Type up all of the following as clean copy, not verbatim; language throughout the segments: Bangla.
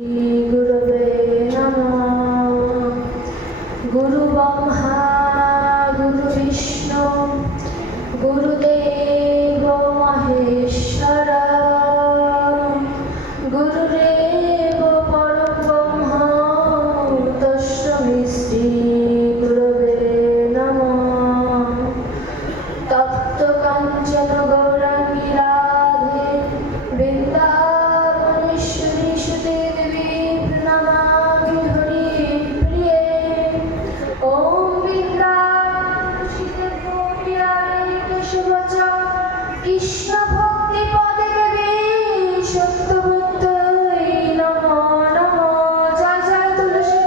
गुरुवे नमः। गुरु ब्रह्मा गुरु विष्णु गुरुदेव महेश्वर गुरुरेव परब्रह्म तस्मै श्री गुरवे नमः। तप्त काञ्चन गौराङ्गी राधे वृन्दावनेश्वरी सुते देवी प्रणमामि हरिप्रिये। ॐ वृन्दावनेश्वरी केशवच कृष्ण भक्ति पदे देवी सत्यवत्यै नमो नमो। जय जय तुलसी।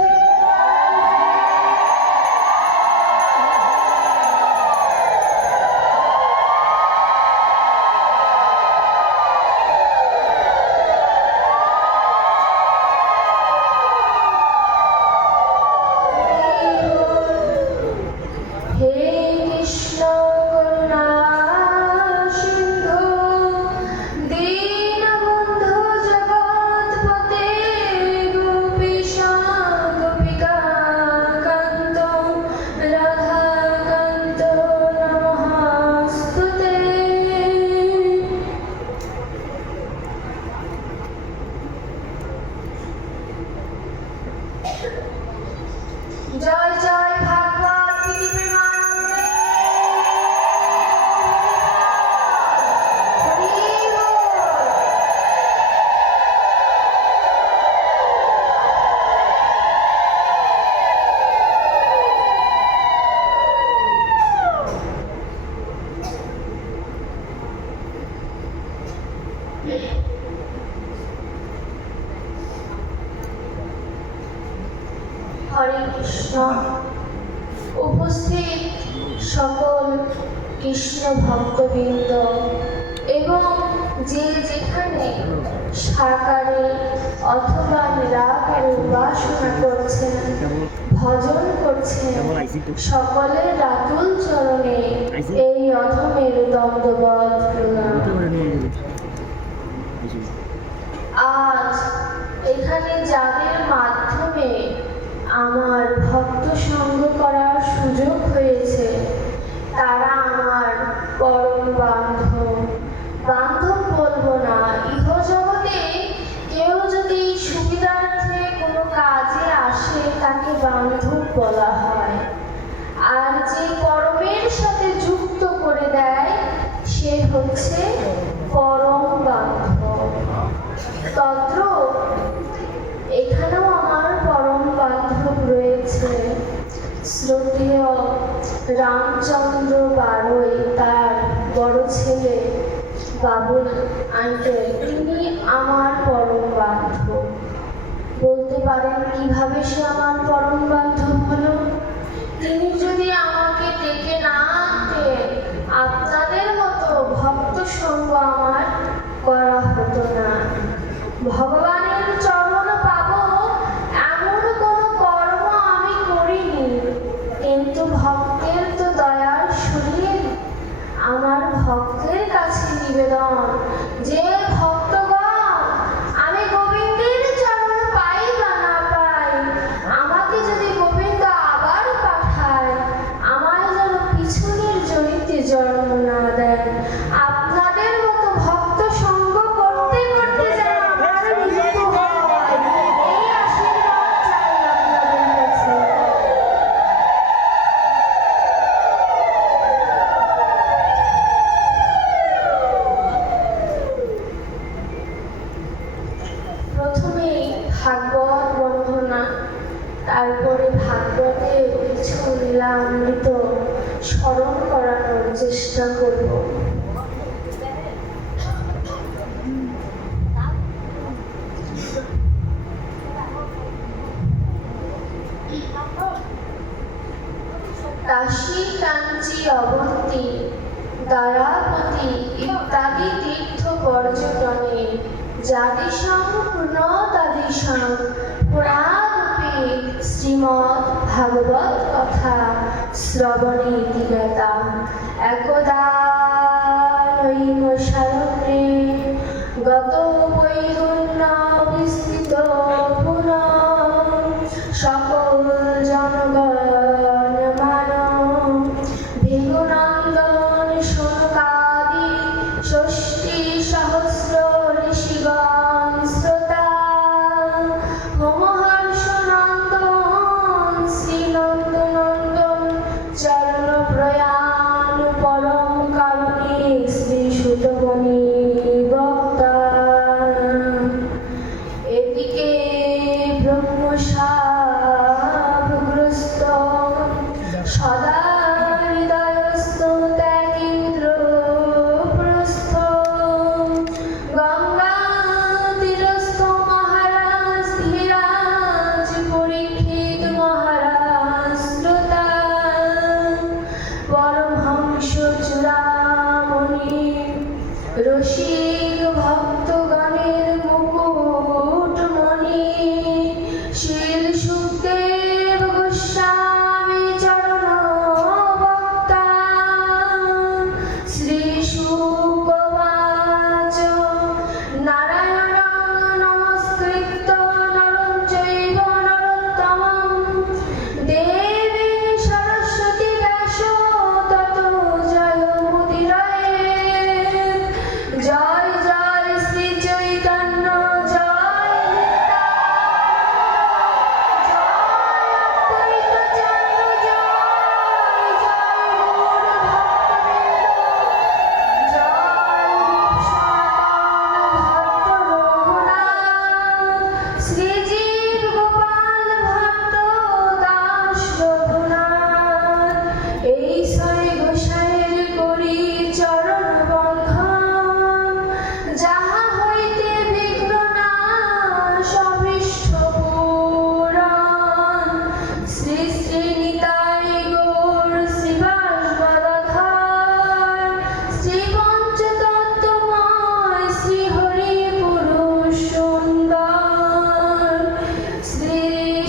हे कृष्ण करुणा सिंधु दीनबन्धु जगत्पते गोपीश गोपिका कान्त राधाकान्त नमस्ते। जय जय भागवत गीति प्रेमानंदे हरि बोल। হরে কৃষ্ণ। উপস্থিত সকল কৃষ্ণ ভক্তবৃন্দ এবং যে যেখানে সাকারে অথবা নিরাকারে উপাসনা করছেন ভজন করছেন সকলের রাতুল চরণে এই অধমের দণ্ডবত প্রণাম। আজ এখানে যাদের মাধ্যমে আমার ভক্ত সঙ্গ করার সুযোগ হয়েছে তারা আমার পরম বান্ধব। বান্ধব বলবো না, ইহজগতে কেউ যদি সুবিধার্থে কোনো কাজে আসে তাকে বান্ধব বলা হয়, আর যে পরমের সাথে যুক্ত করে দেয় সে হচ্ছে পরম বান্ধব। তত্র এখানেও আমার পরম বান্ধব রয়েছে শ্রদ্ধেয় রামচন্দ্র বারৈ, তার বড় ছেলে বাবুল আঙ্কেল, তিনি আমার পরম বান্ধব। বলতে পারেন কিভাবে সে আমার পরম বান্ধব হলো? তিনি যদি আমাকে ডেকে না আনতেন আপনাদের মতো ভক্ত সঙ্গ আমার করা হতো না। ভগবানের চরণ পাবো এমন কোনো কর্ম আমি করিনি, কিন্তু ভক্তের তো দয়ার শরীর। আমার ভক্তের কাছে নিবেদন যে ভক্তগণ আমি গোবিন্দের চরণ পাই বা না পাই, আমাকে যদি গোবিন্দ আবার পাঠায় আমায় যেন পিছনের জড়িতে জন্ম না দেন। আপনাদের মতো ভক্ত সঙ্গ করতে করতে যেন আমার মৃত্যু হয়, এই আশীর্বাদ চাই আপনাদের কাছে। প্রথমেই ভাগবত বন্দনা, তারপরে ভাগবতের কিছু লীলামৃত স্মরণ করানোর চেষ্টা করব। কাশী কাঞ্চি অবন্তী দ্বারাপতি ইত্যাদি তীর্থ পর্যটনে জাতিসং পুনতাদিসং পুরাণপি শ্রীমদ্ ভাগবত কথা শ্রবণে ইতি জ্ঞাতা। একদা নৈম শারণ্যে গত বৈগুণ্য বিস্তৃত পুনঃ সকল জনগণ মানব ভৃগুনন্দন শোকাদি ষষ্ঠী সহস্র ঋষিগণ শ্রোতা হোমহর্ষ নন্দন শ্রীনন্দনন্দন চরণ প্রয়াণ পরম কারণিক শ্রী সুতমণি বক্তা এদিকে ব্রহ্মশাপগ্রস্ত সদা হৃদয়স্থ ত্যাগীন্দ্রপ্রস্থ গঙ্গা তীরস্থ মহারাজ ধীরাজ পরীক্ষিত মহারাজ শ্রোতা পরমহংস চূড়ামণি রসিক ভক্তগণের মুকুটমণি শীল সুখদেব গোস্বামী চরণ বক্তা শ্রী শুকবাচ নারায়ণং নমস্কৃত্য নরং চৈব নরোত্তমং দেবীং সরস্বতী ব্যাসো ততো জয়মুদীরয়েৎ জয় জয় শ্রী চৈতন্য জয় নিত্যানন্দ জয় অদ্বৈত চন্দ্র জয় জয় গৌর ভক্তবৃন্দ জয় শ্রীজীব গোপাল ভট্ট দাস রঘুনাথ এই ছয় গোসাইয়ের করি চরণ বন্ধন যাহা হইতে বিঘ্ন নাশ অভীষ্ট পূরণ শ্রী শ্রী নিতাই গৌর শ্রীবাস গদাধর শ্রী পঞ্চতত্ত্বময় শ্রী হরি পুরুষ সুন্দর শ্রী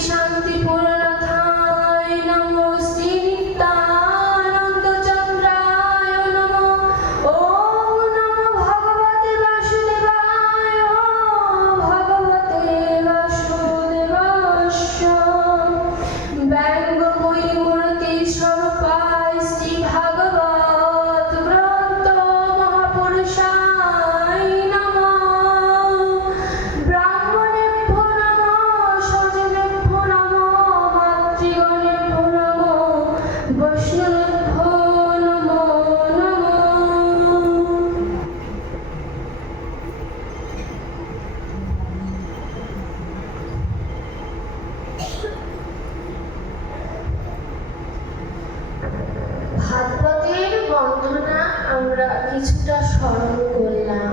শান্তিপূর্ণথায় নমো শ্রী নিত্যানন্দ চন্দ্রায় নমো ওম নমো ভগবতে বাসুদেবায় ভগবতে বাসুদেবাস্য ব্যঙ্গময়ী মূর্তি স্বরূপায় শ্রী ভাগবত গ্রন্থ মহাপুরুষায় নমঃ ব্রাহ্মণেভ্যো নমঃ সজনেভ্যো নমঃ মাতৃগণেভ্যো নমঃ বৈষ্ণবেভ্যো নমো নমঃ ভাগবতের বন্দনা আমরা কিছুটা স্মরণ করলাম।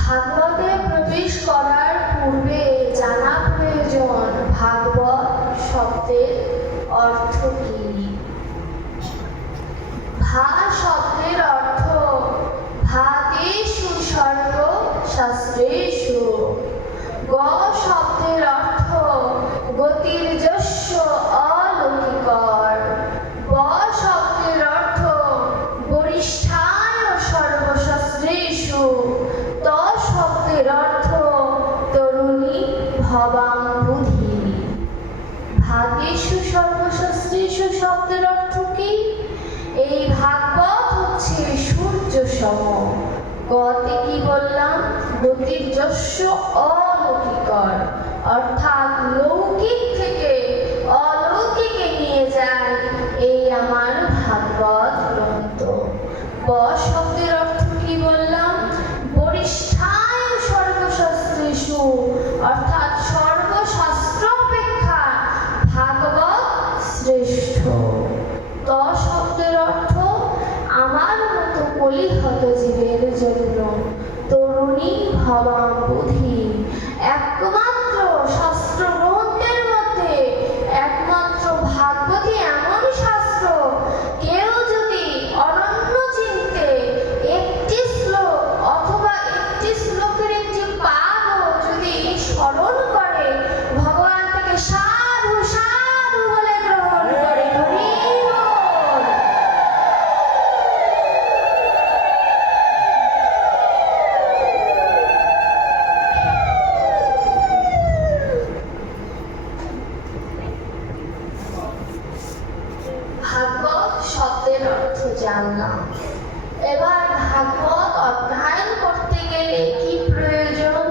ভাগবতে প্রবেশ করার পূর্বে জানা প্রয়োজন ভাগবত শব্দের অর্থ কি। ভা শব্দের অর্থ ভাতেষু সর্ব শাস্ত্রেষু। গ শব্দের অর্থ গতির যস্য অলৌকিকর। ব শব্দের অর্থ বরিষ্ঠায় সর্বশাস্ত্রেষু। ত শব্দের অর্থ তরুণী ভবাম্বুধি। ভাগেষু সর্বশাস্ত্রেষু শব্দের অর্থ কি? এই ভাগবত হচ্ছে সূর্য সম। গতে কি বললাম? গতির যস্য অলৌকিকর, অর্থাৎ লৌকিক থেকে অলৌকিকে নিয়ে যায় এই আমার ভাগবত গ্রন্থ। ব শব্দের অর্থ কি বললাম? বরিষ্ঠায় সর্বশাস্ত্রেষু, অর্থাৎ সর্বশাস্ত্র অপেক্ষা ভাগবত শ্রেষ্ঠ। ত শব্দের অর্থ আমার মতো কলিহত জীবের জন্য তরুণী ভবাম্বুধি। একমাত্র শাস্ত্র গ্রন্থের মধ্যে এবার ভাগবত অধ্যয়ন করতে গেলে কি প্রয়োজন?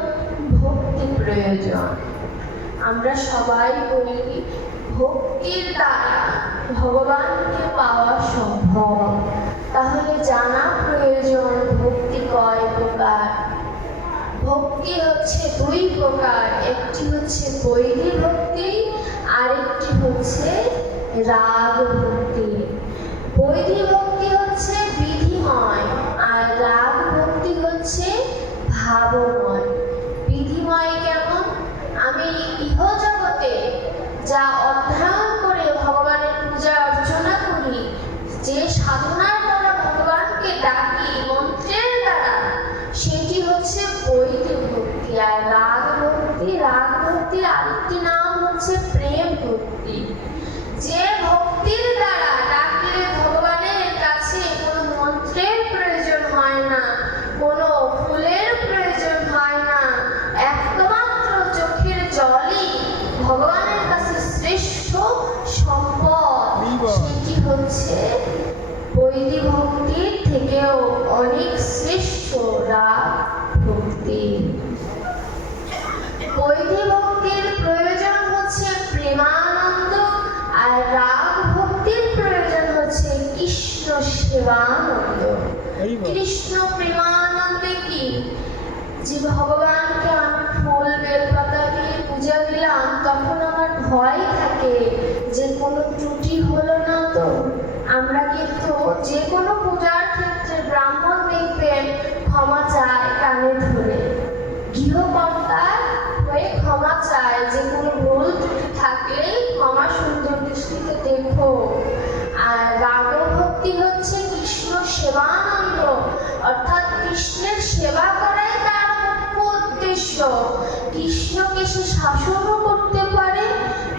ভক্তি প্রয়োজন। আমরা সবাই বলি ভক্তির দ্বারা ভগবানকে পাওয়া সম্ভব। তাহলে জানা প্রয়োজন ভক্তি কয় প্রকার। ভক্তি হচ্ছে দুই প্রকার, একটি হচ্ছে বৈধী ভক্তি, আরেকটি হচ্ছে রাগ ভক্তি। বৈধী ভক্তি হচ্ছে বিধিময়, আর রাগ ভক্তি হচ্ছে ভাবময়। বিধিময় কেমন? আমি ইহজগতে যা অধ্যয়ন করে ভগবানের পূজা অর্চনা করি, যে সাধনার দ্বারা ভগবানকে ডাকি মন্ত্রের দ্বারা, সেটি হচ্ছে বৈদিক ভক্তি। আর রাগ ভক্তির আরেকটি নাম হচ্ছে প্রেম ভক্তি। যে ভক্তির দ্বারা ডাকলে ভগবানের কাছে কোনো মন্ত্রের প্রয়োজন হয় না, কোনো ফুলের প্রয়োজন হয় না, একমাত্র চোখের জলই ভগবানের কাছে শ্রেষ্ঠ সম্পদ, সেটি হচ্ছে বৈদিক ভক্তির থেকেও অনেক শ্রেষ্ঠ রাগ ভক্তি। বৈদিক ভক্তির প্রয়োজন হচ্ছে প্রেমানন্দ, আর রাগ ভক্তির প্রয়োজন হচ্ছে কৃষ্ণ সেবানন্দ। কৃষ্ণ প্রেমানন্দে কি? যে ভগবানকে আমি ফুল বেলপাতা দিয়ে পূজা দিলাম, তখন আমার ভয় থাকে যে কোনো ত্রুটি হলো না তো। আমরা কিন্তু যে কোনো পূজার ক্ষেত্রে ব্রাহ্মণ দেখবেন ক্ষমা চায় কানে ধরে, গৃহকর্তা হয়ে ক্ষমা চায় যে কোনো ভুল ত্রুটি থাকলে ক্ষমা সুন্দর দৃষ্টিতে দেখো। আর রাগ ভক্তি হচ্ছে কৃষ্ণ সেবানন্দ, অর্থাৎ কৃষ্ণের সেবা করাই তার মুখ্য উদ্দেশ্য। কৃষ্ণকে সে শাসনও করতে পারে,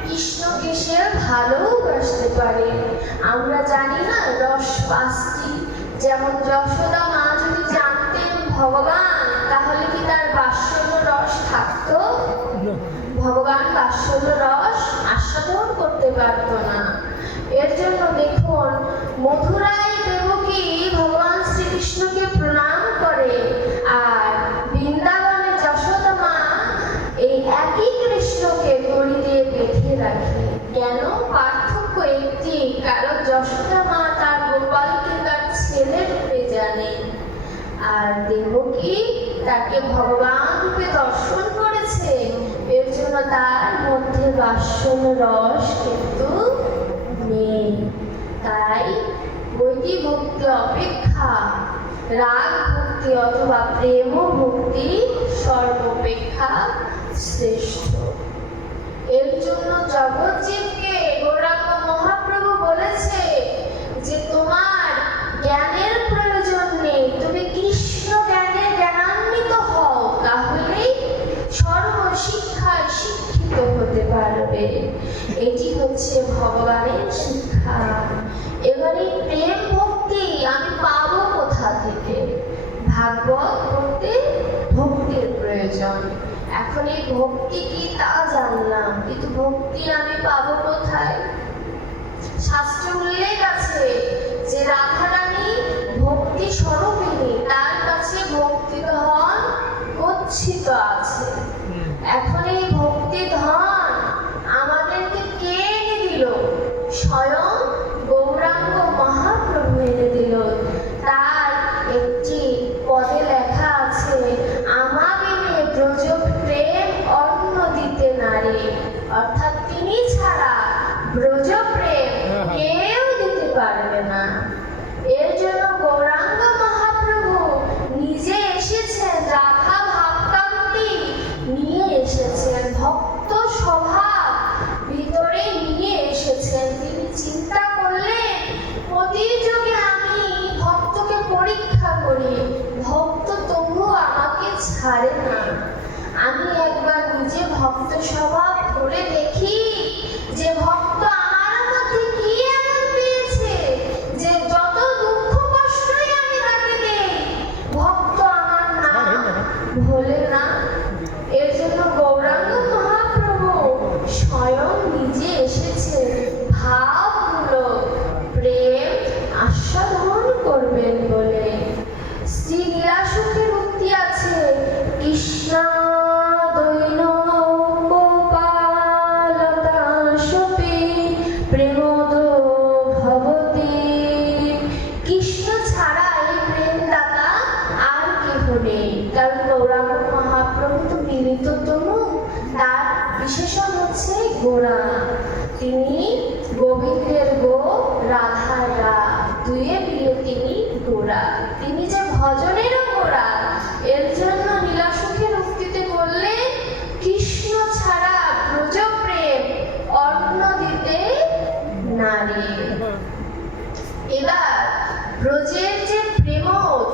কৃষ্ণকে সে ভালোবাসতে পারে। আমরা জানি না রস পাঁচটি, যেমন যশোদা মা যদি জানতেন ভগবান, তাহলে কি তার বাৎসল্য রস থাকতো? ভগবান বাৎসল্য রস আস্বাদন করতে পারতো না। এর জন্য দেখুন, মথুরায় দেবকী ভগবান শ্রীকৃষ্ণকে প্রণাম করে, আর বৃন্দাবনে যশোদা মা এই একই কৃষ্ণকে দড়ি দিয়ে বেঁধে রাখে। কেন? পার্থক্য একটি, কারণ যশোদা মা তার গোপালকে তার ছেলে রূপে জানে, আর দেবকী তাকে ভগবান রূপে দর্শন করেছে। এর জন্য তার মধ্যে বাৎসল্য রস কিন্তু নেই। তাই বৈদিক ভক্তি অপেক্ষা রাগ ভক্তি অথবা প্রেম ভক্তি সর্বাপেক্ষা শ্রেষ্ঠ। এর জন্য জগৎজীবকে গৌরাঙ্গ মহাপ্রভু বলেছে যে তোমার জ্ঞানের প্রয়োজন নেই, তুমি কৃষ্ণ জ্ঞানে জ্ঞানান্বিত হও, তাহলেই সর্বশিক্ষায় শিক্ষিত হতে পারবে। এটি হচ্ছে ভগবানের শিক্ষা। এবারে প্রেম ভক্তি আমি পাবো কোথা থেকে? ভাগবত পড়তে ভক্তির প্রয়োজন। এখন এই ভক্তি কি তা জানলাম, কিন্তু ভক্তি আমি পাবো কোথায়? শাস্ত্রে উল্লেখ আছে যে রাধারানী ভক্তি স্বরূপিণী, তার কাছে ভক্তি ধন গচ্ছিত আছে। এখন এই ভক্তি ধন আমাদেরকে কে এনে দিল? স্বয়ং গৌরাঙ্গ মহাপ্রভু এনে দিল। তার একটি পদে লেখা আছে, আমাবিনে ব্রজ প্রেম অন্য দিতে নারী, অর্থাৎ তিনি ছাড়া ব্রজ প্রেম কেউ দিতে পারবে না। এর জন্য গৌরাঙ্গ মহাপ্রভু নিজে এসেছেন, রাধা ভাবকান্তি নিয়ে এসেছেন, ভক্ত স্বভাব ভিতরে নিয়ে এসেছেন। তিনি চিন্তা করলেন প্রতিযোগে আমি ভক্তকে পরীক্ষা করি, ভক্ত তবু আমাকে ছাড়ে না। আমি একবার নিজে ভক্ত স্বভাব করে দেখি যে ভক্ত আমার মধ্যে কি এমন পেয়েছে যে যত দুঃখ কষ্টই আমি তাকে দেই, ভক্ত আমার নাম ভোলে না। এর জন্য গৌরাঙ্গ মহাপ্রভু স্বয়ং নিজে এসেছে ভাবগুলো প্রেম আস্বাদন করবে। গোড়া, তিনি গোবিন্দের গো রাধার রা, দুয়ে মিলে তিনি গোড়া, তিনি যে ভজনেরও গোড়া। এর জন্য লীলাসুখের উক্তিতে বললেন, কৃষ্ণ ছাড়া ব্রজ প্রেম অন্ন দিতে নারী। এবার ব্রজের যে প্রেমদ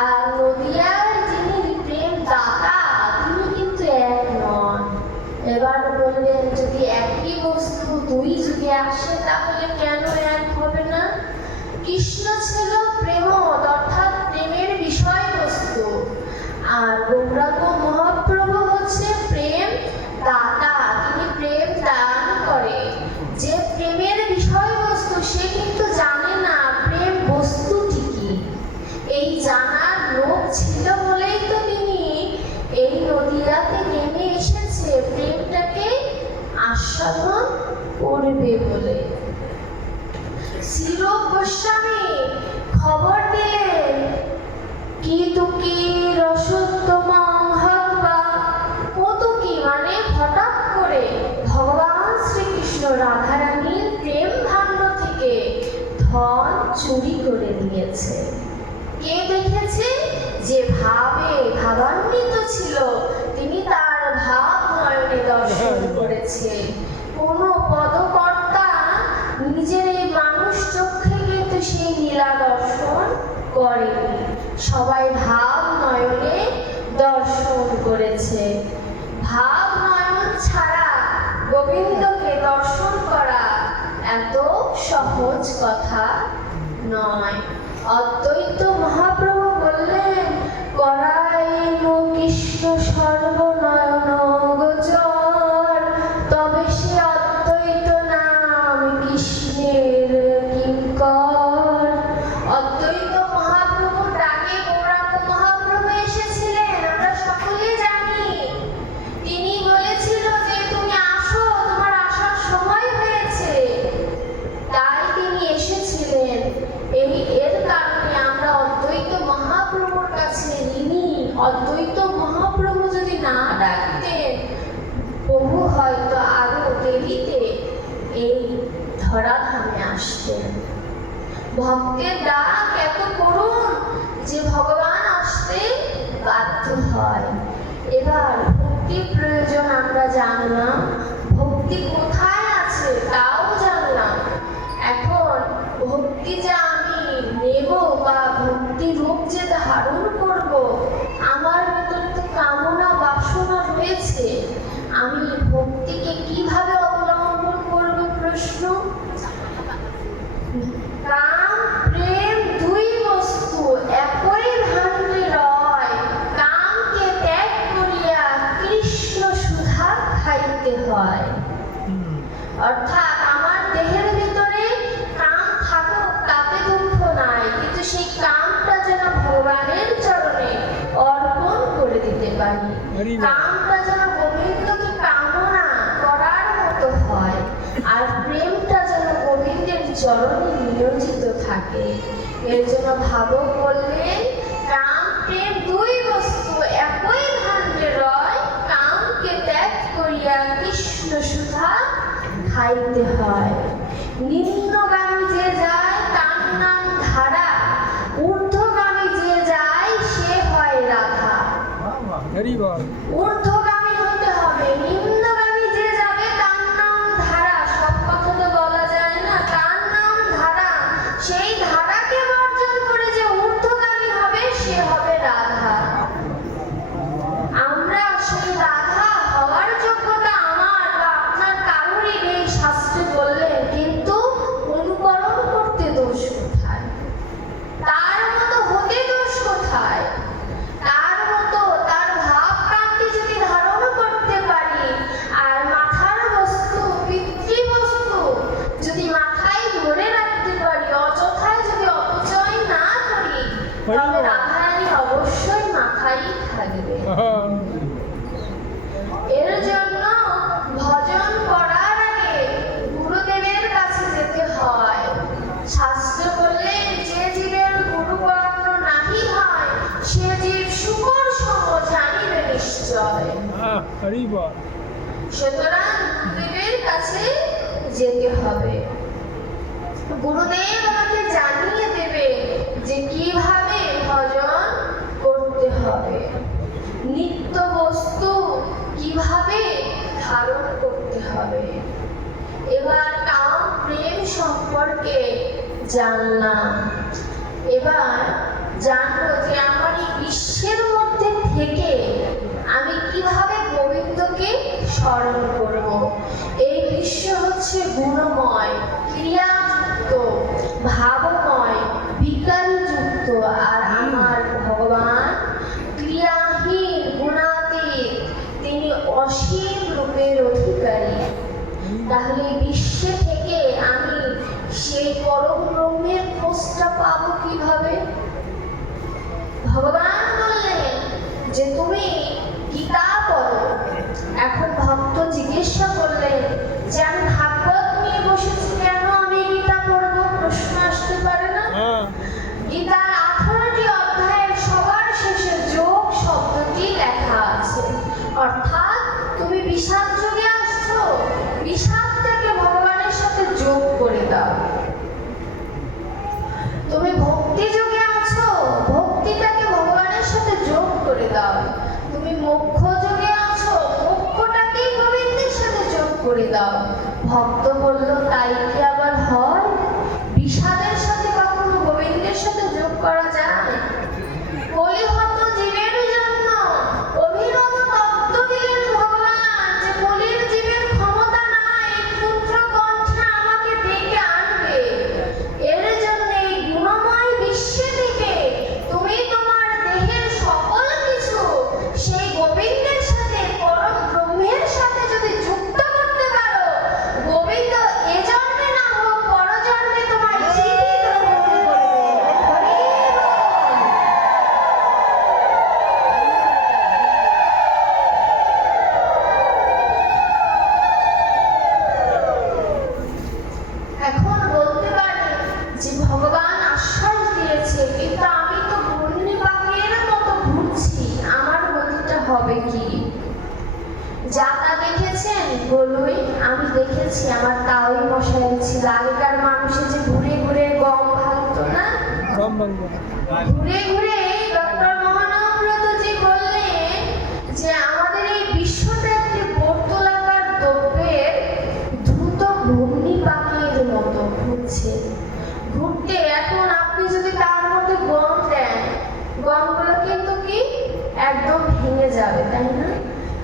আর নদিয়ার যিনি প্রেম দাতা, তিনি কিন্তু এক নন। এবার বললেন, যদি একই বস্তু দুই যুগে আসে তাহলে কেন এক হবে না? কৃষ্ণ ছিল প্রেমদ অর্থাৎ প্রেমের বিষয়বস্তু, আর গৌরাঙ্গ মহাপ্রভু হচ্ছে প্রেম দাতা, তিনি প্রেম দান করে। যে প্রেমের বিষয়বস্তু সে কিন্তু জানে না প্রেম বস্তুটি কি। এই জানার লোক ছিল বলেই তো তিনি এই নদিয়াতে নেমে এসেছে প্রেমটাকে আস্বাদন করবে বলে। শ্রীরূপ গোস্বামী খবর দিলেন, কি তুকি রসোত্তমং হত্বা। কতুকি মানে হঠাৎ করে ভগবান শ্রীকৃষ্ণ রাধারানীর প্রেম ভাণ্ড থেকে ধন চুরি করে নিয়েছে। কে দেখেছে? যে ভাবে ভাবান্বিত ছিল তিনি তার ভাব নয়নে দর্শন করেছে। কোনো পদকর্তা নিজের এই মানুষ চক্ষে কিন্তু সেই লীলা দর্শন করেনি, সবাই ভাব নয়নে দর্শন করেছে। ভাব নয়ন ছাড়া গোবিন্দকে দর্শন করা এত সহজ কথা নয়। অদ্বৈত মহাপ্রভু বললেন, করাইব কৃষ্ণ সর্বনয়ন গোচর, তবে সে অদ্বৈত নাম কৃষ্ণের কিঙ্কর। অদ্বৈত মহাপ্রভু ডাকে গৌরাঙ্গ মহাপ্রভু এসেছিলেন, আমরা সকলে জানি। তিনি বলেছিল যে তুমি আসো, তোমার আসার সময় হয়েছে, তাই তিনি এসেছিলেন। এর কারণে আমরা অদ্বৈত মহাপ্রভুর কাছে ঋণী। অদ্বৈত মহাপ্রভু যদি না ডাকতেন, প্রভু হয়তো আরো দেরিতে এই ধরাধামে আসতেন। ভক্তের ডাক এত করুণ যে ভগবান আসতে বাধ্য হয়। এবার ভক্তির প্রয়োজন আমরা জানলাম, ভক্তি কোথায় আছে তাও জানলাম। এখন ভক্তি যে আমি নেব বা ভক্তি রূপ যে ধারণ করব, আমার ভেতর তো কামনা বাসনা রয়েছে, আমি ভক্তিকে কিভাবে অবলম্বন করব? প্রশ্ন। কাম প্রেম দুই বস্তু একই ভাণ্ডে রয়, কামকে ত্যাগ করিয়া কৃষ্ণ সুধা খাইতে হয়। অর্থাৎ আমার দেহের ভিতরে কাম থাকুক তাতে দুঃখ নাই, কিন্তু সেই কামটা যেন ভগবানের চরণে অর্পণ করে দিতে পারি। কামটা যেন গোবিন্দকে কামনা করার মতো হয়, আর প্রেমটা যেন গোবিন্দের চরণে নিয়োজিত থাকে। এর জন্য ভাগবত বললেন, কাম প্রেম দুই বস্তু একই ভাণ্ডে রয়, কামকে ত্যাগ করিয়া কৃষ্ণ সুধা খাইতে হয়। নিম্নগামী যে যায় তার নাম ধারা, ঊর্ধ্বগামী যে যায় সে হয় রাধা। ঊর্ধ্বগামী হতে হবে, নিম্নগামী যে যাবে তার নাম ধারা। সব কথা তো বলা যায় না, তার নাম ধারা। সেই ধারাকে বর্জন করে যে ঊর্ধ্বগামী হবে সে হবে রাধা। আমরা সেই রাধা হওয়ার যোগ্যতা আমার বা আপনার কারোরই নেই, শাস্ত্রে বললেন, কিন্তু অনুকরণ করতে দোষ কোথায়? তার মতো হতে দোষ কোথায়? তার মতো তার ভাব প্রান্তি যদি ধারণ করতে পারি, আর মাথার বস্তু পিতৃবস্তু যদি মাথায় ধরে রাখতে পারি, অযথায় যদি অপচয় না করি, তবে রাধারানী অবশ্যই মাথায় থাকবে। এর জন্য ভজন করার আগে গুরুদেবের কাছে যেতে হয়। শাস্ত্র বললে, যে জীবের গুরুবর্ণ নাহি হয় সে জীব শুকর সম জানিবে নিশ্চয়। সুতরাং গুরুদেবের কাছে যেতে হবে। গুরুদেব আমাকে জানিয়ে দেবে যে কিভাবে ভজন করতে হবে, নিত্য বস্তু কিভাবে ধারণ করতে হবে। এবার কাম প্রেম সম্পর্কে জানলাম। এবার জানবো যে আমার এই বিশ্বের মধ্যে থেকে আমি কিভাবে গোবিন্দকে স্মরণ করব। এই বিশ্ব হচ্ছে গুণময়, ক্রিয়াযুক্ত, ভাবময়, বিকারযুক্ত, আর আমার ভগবান ক্রিয়াহীন, গুণাতীত, তিনি অসীম রূপের অধিকারী। তাহলে বিশ্বে থেকে আমি সেই পরম ব্রহ্মের খোঁজটা পাবো কিভাবে? ভগবান বললেন যে তুমি গীতা পড়ো। এখন ভক্ত জিজ্ঞাসা করলেন যে আমি ভাগবত নিয়ে বসেছি, কেন আমি গীতা পড়বো? প্রশ্ন আসতে পারে না? গীতার 18টি অধ্যায়ের সবার শেষে যোগ শব্দটি লেখা আছে, অর্থাৎ তুমি বিষাদ যোগে আসছো, বিষাদটাকে ভগবানের সাথে যোগ করে দাও। তুমি ভক্তি যোগে আছো, ভক্তিটাকে ভগবানের সাথে যোগ করে দাও। তুমি মোক্ষ যোগে আছো, মোক্ষটাকেই গোবিন্দের সাথে যোগ করে দাও। ভক্ত বলল, তাই কি আবার হয়? বিষাদের সাথে কখনো গোবিন্দের সাথে যোগ করা যায়? কলিহত জীবের জন্য অভিনব তত্ত্ব দিলেন ভগবান যে কলির জীবের ক্ষমতা নাই পুত্র কণ্ঠে আমাকে ডেকে আনবে। এর জন্য এই গুণময় বিশ্বে থেকে তুমি তোমার দেহের সকল কিছু সেই গোবিন্দের সাথে, পরম ব্রহ্মের সাথে যদি যুক্ত করতে পারো, গোবিন্দ এ জন্মে না হোক পরজন্মে তোমার জীবই গ্রহণ করবে। হরি এখন বলতে পারে যে ভগবান আশ্বাস দিয়েছে, কিন্তু আমি তো ঘূর্ণিপাকের মতো ঘুরছি, আমার গতিটা হবে কি? যাতা দেখেছেন? বলুই, আমি দেখেছি, আমার তাওই মশাই ছিল। আগেকার মানুষে যে ঘুরে ঘুরে গম ভাঙতো না, ঘুরে ঘুরে ডক্টর মহানব্রতজি বললেন যে আমাদের এই বিশ্বটা একটি বর্তুলাকার দ্রব্যের দ্রুত ঘূর্ণিপাকের মতো ঘুরছে। ঘুরতে এখন আপনি যদি তার মধ্যে গম দেন, গমগুলো কিন্তু কি একদম ভেঙে যাবে, তাই না?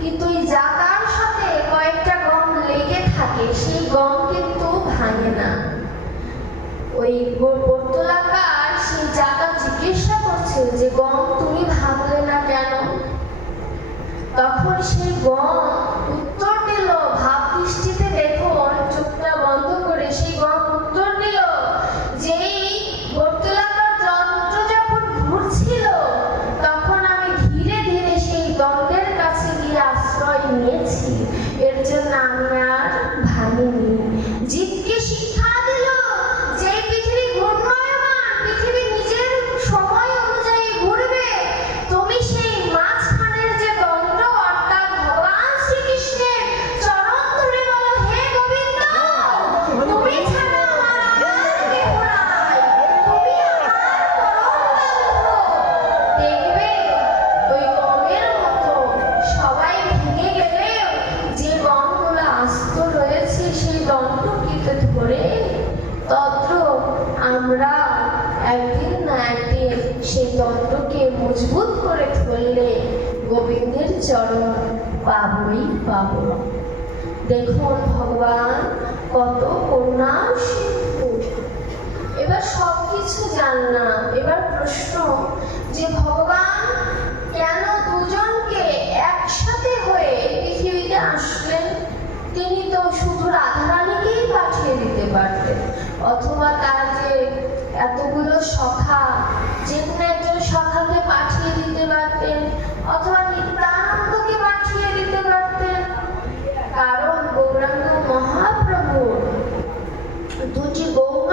কিন্তু এই জাতার সাথে কয়েকটা গম লেগে থাকে, সেই গম কিন্তু ভাঙে না। ওই বর্তুলাকার সেই জাতা জিজ্ঞাসা করছে যে গম তুমি ভাঙলে না কেন? তখন সেই গম উত্তর দিল, ভাব দৃষ্টিতে দেখুন, চোখটা বন্ধ করে সেই গম উত্তর দিল যে এই বর্তুলাকার যন্ত্র যখন ঘুরছিল তখন আমি ধীরে ধীরে সেই দ্বন্দ্বের কাছে গিয়ে আশ্রয় নিয়েছি, এর জন্য আমি আর ভাঙিনি। জীবকে শিক্ষা দিল যে পৃথিবী ঘূর্ণায়মান, পৃথিবী নিজের সময় অনুযায়ী ঘুরবে। তুমি সেই মাঝখানের যে দ্বন্দ্ব, অর্থাৎ ভগবান শ্রীকৃষ্ণের চরণ ধরে বলো, হে গোবিন্দ, তুমি ছাড়া আমার আর কেহ নাই, তুমি আমার পরম বন্ধু। দেখবে ওই গমের মতো সবাই ভেঙে গেলেও যে গমগুলো আস্ত রয়েছে সেই দণ্ডটিকে ধরে, তদ্রূপ আমরা একদিন না একদিন সেই দণ্ডকে মজবুত করে ধরলে গোবিন্দের চরণ পাবই পাব। দেখুন ভগবান কত করুণার সিন্ধু। এবার সবকিছু জানলাম, এবার প্রশ্ন যে ভগবান কেন দুজনকে একসাথে হয়ে পৃথিবীতে আসলেন? তিনি তো শুধু রাধারানীকেই পাঠিয়ে দিতে পারতেন, অথবা তার যে এতগুলো সখা, যে কোনো একজন সখাকে পাঠিয়ে দিতে পারতেন, অথবা নিত্যানন্দকে পাঠিয়ে দিতে পারতেন। কারণ গৌরাঙ্গ মহাপ্রভুর দুটি গৌণ,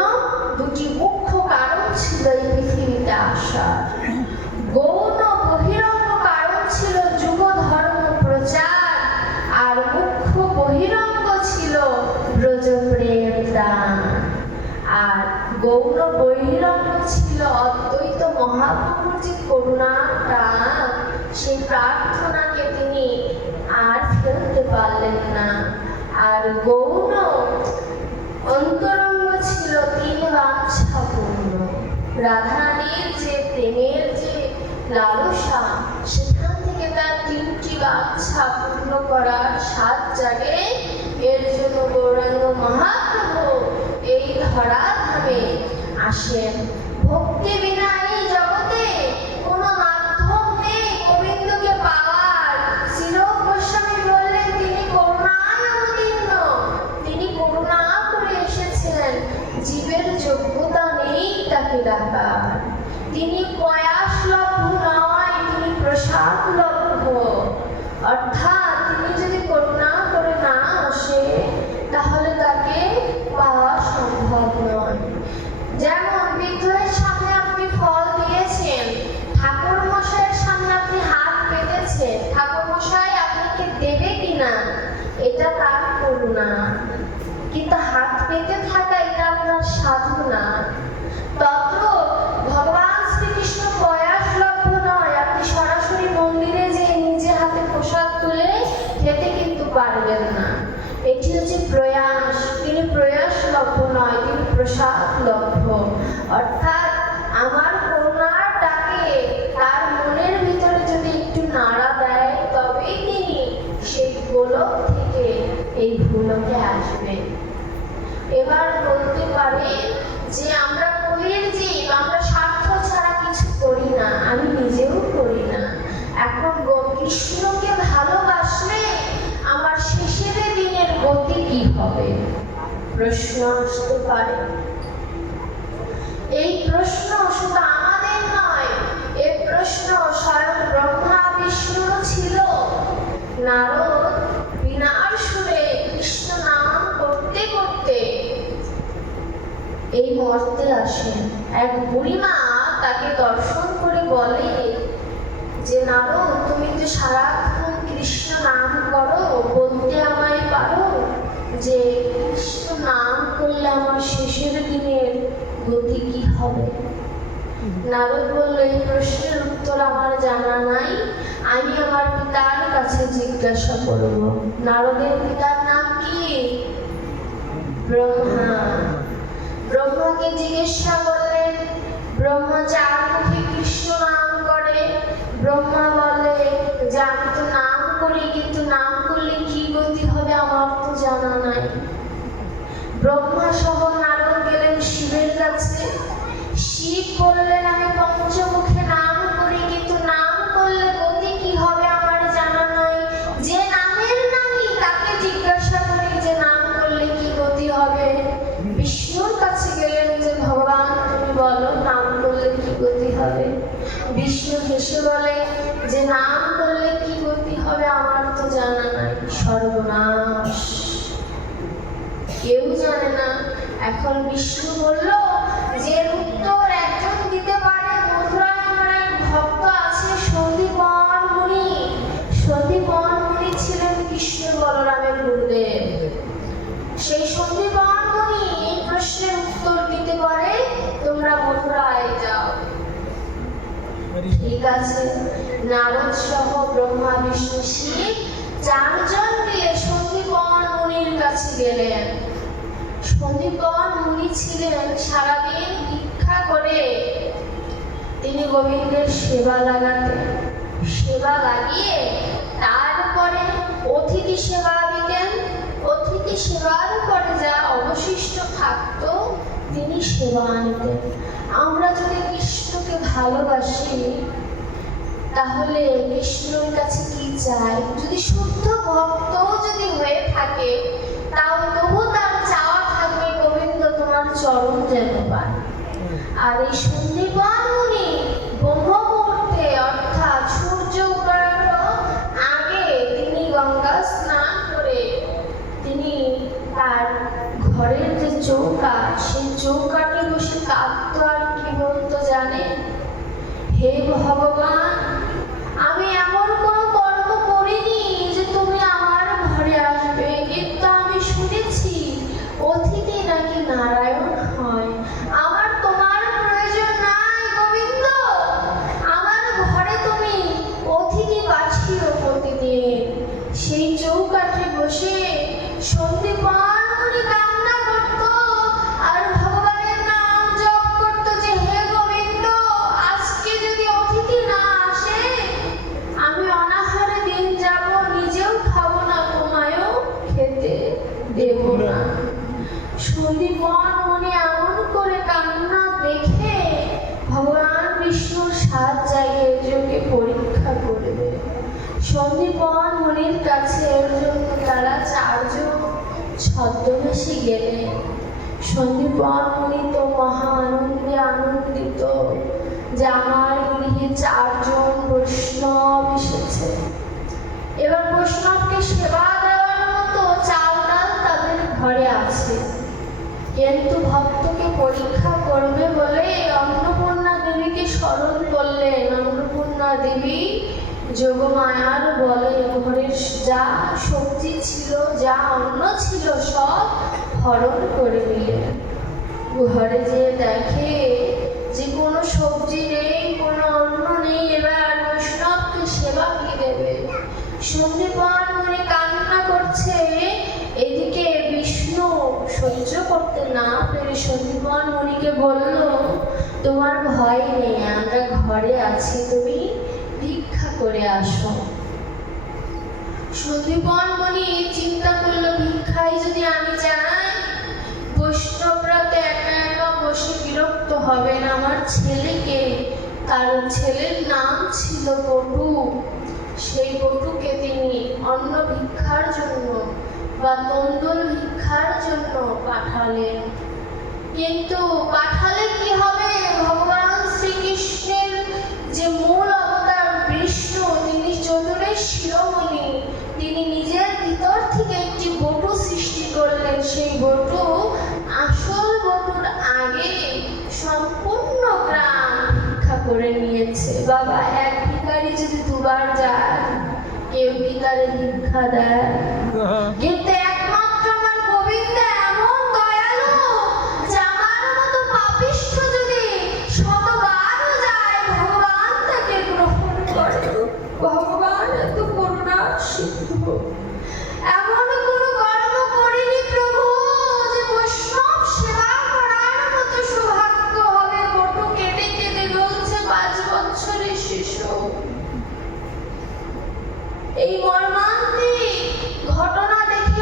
দুটি মুখ্য কারণ ছিল এই পৃথিবীতে আসার। গৌণ বহিরঙ্গ কারণ ছিল যুগ ধর্ম প্রচার, আর মুখ্য বহিরঙ্গ ছিল ব্রজপ্রেম দান, আর গৌর বহিরঙ্গ ছিল অদ্বৈত মহাপ্রভুর যে করুণার টান, সেই প্রার্থনাকে তিনি আর ফেলতে পারলেন না। আর গৌর অন্তরঙ্গ ছিল তিন বাঞ্ছাপূর্ণ। রাধারানীর যে প্রেমের যে লালসা, সেখান থেকে তার তিনটি বাঞ্ছা পূর্ণ করার সাত জাগে। এর জন্য গৌরাঙ্গ মহাপ্রভু এই ধরাধামে আসেন। ভক্তি বিনা এই জগতে কোনো মাধ্যম নেই গোবিন্দকে পাওয়ার। শ্রীল গোস্বামী বললেন তিনি করুণায় অবতীর্ণ, তিনি করুণা করে এসেছেন, জীবের যোগ্যতা নেই তাকে ডাকার। তিনি প্রয়াসলব্ধ নয়, তিনি প্রসাদলব্ধ। অর্থাৎ তিনি যদি করুণা করে না আসে, তাহলে তাকে পাওয়া সম্ভব নয়। যেমন বিগ্রহের সামনে আপনি ফল দিয়েছেন, ঠাকুর মশাইয়ের সামনে আপনি হাত পেতেছেন, ঠাকুর মশাই আপনাকে দেবে কিনা এটা তার করুণা, কিন্তু হাত পেতে থাকা এটা আপনার সাধনা। তত্র ভগবান শ্রীকৃষ্ণ প্রয়াসলব্ধ নয়। আপনি সরাসরি মন্দিরে যে নিজে হাতে প্রসাদ তুলে খেতে কিন্তু পারবেন না। এটি হচ্ছে প্রয়াস। তিনি প্রয়াসলব্ধ নয়, তিনি প্রসাদলব্ধ। অর্থাৎ আমার করুণার ডাকে তার মনের ভিতরে যদি একটু নাড়া দেয়, তবেই তিনি সেই গোলক থেকে এই ভূলোকে আসবে। এবার বলতে পারে যে আমরা কলির জীব, আমরা স্বার্থ ছাড়া কিছু করি না, আমি নিজেও করি না। এখন কৃষ্ণকে ভালোবাসলে আমার শেষের দিনের গতি কি হবে প্রশ্ন আসতে পারে। এই প্রশ্ন শুধু আমাদের নয়, এই প্রশ্ন স্বয়ং ব্রহ্মা বিষ্ণুরও ছিল। নারদ বিনার সুরে কৃষ্ণ নাম করতে করতে এই মর্তে আসেন। এক বুড়িমা তাকে দর্শন করে বলে যে নারদ, তুমি তো সারাক্ষণ কৃষ্ণ নাম করো, বলতে আমায় পারো যে কৃষ্ণ নাম করলে আমার শেষের দিনের গতি কি হবে? নারদ বলল, এই প্রশ্নের উত্তর আমার জানা নাই, আমি আমার পিতার কাছে জিজ্ঞাসা করব। নারদের পিতার নাম কি? ব্রহ্মা। ব্রহ্মাকে জিজ্ঞাসা করলেন, ব্রহ্মা চার মুখে কৃষ্ণ নাম করে। ব্রহ্মা বলে যে আমি তো নাম করি, কিন্তু নাম করলে কি গতি হবে আমার তো জানা নাই। ব্রহ্মা সহ নারদ গেলেন শিবের কাছে। শিব বললেন, আমি পঞ্চমুখে নাম করি, কিন্তু নাম করলে গতি কি হবে আমার জানা নাই। যে নামের নামই তাকে জিজ্ঞাসা করি যে নাম করলে কি গতি হবে। বিষ্ণুর কাছে গেলেন যে ভগবান তুমি বলো নাম করলে কি গতি হবে। বিষ্ণু হেসে বলে যে নাম করলে কি গতি হবে আমার তো জানা নাই। সর্বনাশ, কেউ জানে না। এখন বিষ্ণু বলল যে উত্তর একজন দিতে পারে। মথুরায় আমার এক ভক্ত আছে সন্দীপন মুনি। সন্দীপন মুনি ছিলেন কৃষ্ণ বলরামের গুরুদেব। সেই সন্দীপন মুনি এই প্রশ্নের উত্তর দিতে পারে, তোমরা মথুরায় যাও। ঠিক আছে, নারদ সহ ব্রহ্মা বিষ্ণু শিব চারজন মিলে সন্দীপন মুনির কাছে গেলেন। সন্দীপন মুনি ছিলেন সারাদিন ভিক্ষা করে, তিনি গোবিন্দের সেবা লাগাতেন। সেবা লাগিয়ে তারপরে অতিথি সেবা দিতেন। অতিথি সেবার পরে যা অবশিষ্ট থাকতো তিনি সেবা নিতেন। আমরা যদি কৃষ্ণকে ভালোবাসি, তাহলে কৃষ্ণের কাছে কি চাই? যদি শুদ্ধ ভক্ত যদি হয়ে থাকে, তাও তবু তার চাওয়া থাকবে গোবিন্দ তোমার চরণ যেন পায়। আর এই সন্দীপন মুনি ব্রহ্ম মুহূর্তে, অর্থাৎ সূর্য উদয়ের আগে তিনি গঙ্গা স্নান করে তিনি তার ঘরের যে চৌকাঠ, সেই চৌকাঠে বসে কাঁদতো আর কি বলতো জানেন? হে ভগবান, আমি এমন কোনো কর্ম করিনি যে তুমি আমার ঘরে আসবে, দেব না। সন্দীপন মনে এমন করে কান্না দেখে ভগবান বিষ্ণুর 7 জায়গায় যোগে পরীক্ষা করবে। সন্দীপন মনির কাছে এর জন্য তারা 4 জন ছদ্মবেশে গেলেন। সন্দীপন মনি তো মহা আনন্দে আনন্দিত যে আমার গৃহে 4 জন বৈষ্ণব এসেছে। এবার বৈষ্ণবকে সেবা দেওয়ার মতো চাল ডাল তাদের ঘরে আছে, কিন্তু ভক্তকে পরীক্ষা করবে বলে অন্নপূর্ণা দেবীকে স্মরণ করলেন। অন্নপূর্ণা দেবী যোগমায়ার বলে ঘরের যা সবজি ছিল, যা অন্ন ছিল সব হরণ করে নিলেন। ঘরে যেয়ে দেখে যে কোনো সবজি নেই, কোনো অন্ন নেই। এবার বৈষ্ণবকে সেবা কি দেবে? সন্দীপন মনে কান্না করছে। এদিকে বিষ্ণু সহ্য করতে না পেরে সন্দীপন মনিকে বলল, তোমার ভয় নেই, আমরা ঘরে আছি, তুমি ভিক্ষা করে আসো। সন্দীপন মনি চিন্তা করলো, ভিক্ষায় যদি আমি যাই, বৈষ্ণবরা তো একা একা বসে বিরক্ত হবেন। আমার ছেলেকে, তার ছেলের নাম ছিল বটু, সেই বটুকে তিনি অন্ন ভিক্ষার জন্য বা তন্দুল ভিক্ষার জন্য পাঠালেন। কিন্তু পাঠালে কি হবে? ভগবান শ্রীকৃষ্ণের যে মূল অবতার বিষ্ণু, তিনি চতুরের শিরোমণি, তিনি নিজের ভিতর থেকে একটি বটু সৃষ্টি করলেন। সেই বটু আসল বটুর আগে সম্পূর্ণ গ্রাম ভিক্ষা করে নিয়েছে। বাবা, এক ভিখারি যদি 2 বার যায়, কেউ কি তারে ভিক্ষা দেয়? কিন্তু একমাত্র আমার গোবিন্দ এমন দয়ালু যে আমার মতো পাপিষ্ঠ যদি 100 বারও যায়, ভগবান তাকে গ্রহণ করে। ভগবান এত করুণা সিন্ধু। এমন কোনো কর্ম করিনি প্রভু যে বৈষ্ণব সেবা করার মতো সৌভাগ্য হবে। বটু কেটে কেটে বলছে 5 বছরের শিশু। এই মর্মান্তিক ঘটনা দেখে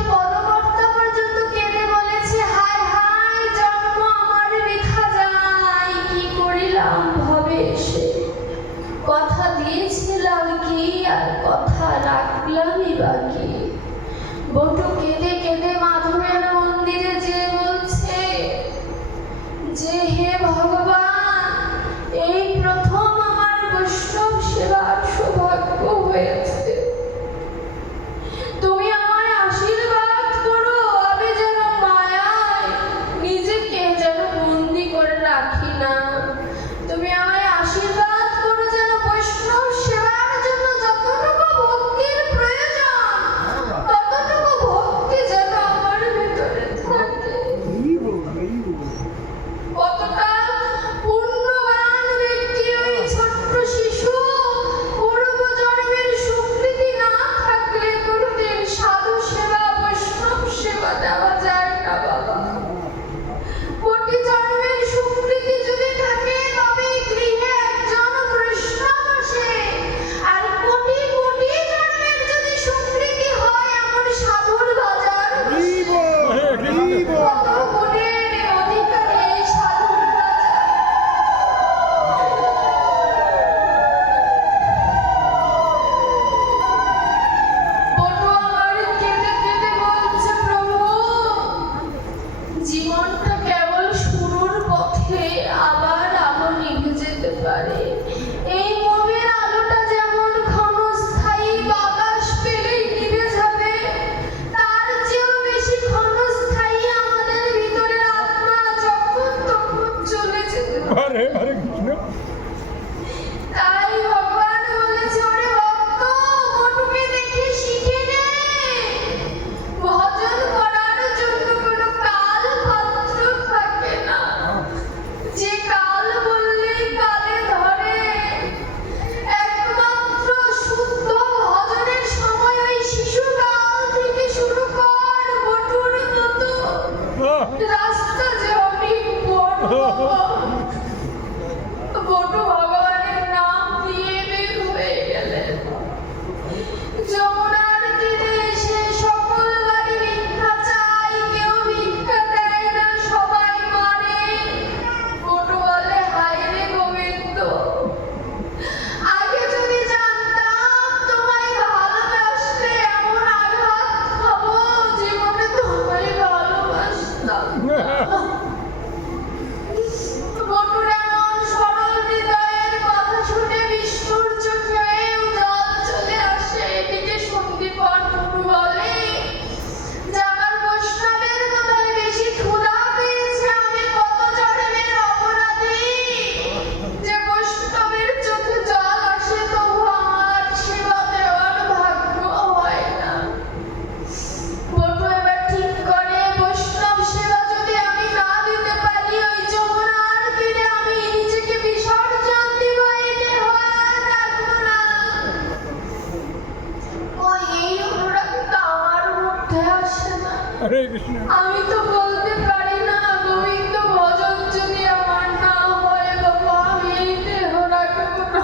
হরে কৃষ্ণ। আমি তো বলতে পারি না গোবিন্দ ভজন যদি আমার না হয় বাবা আমি এই দেহ রাখবো না।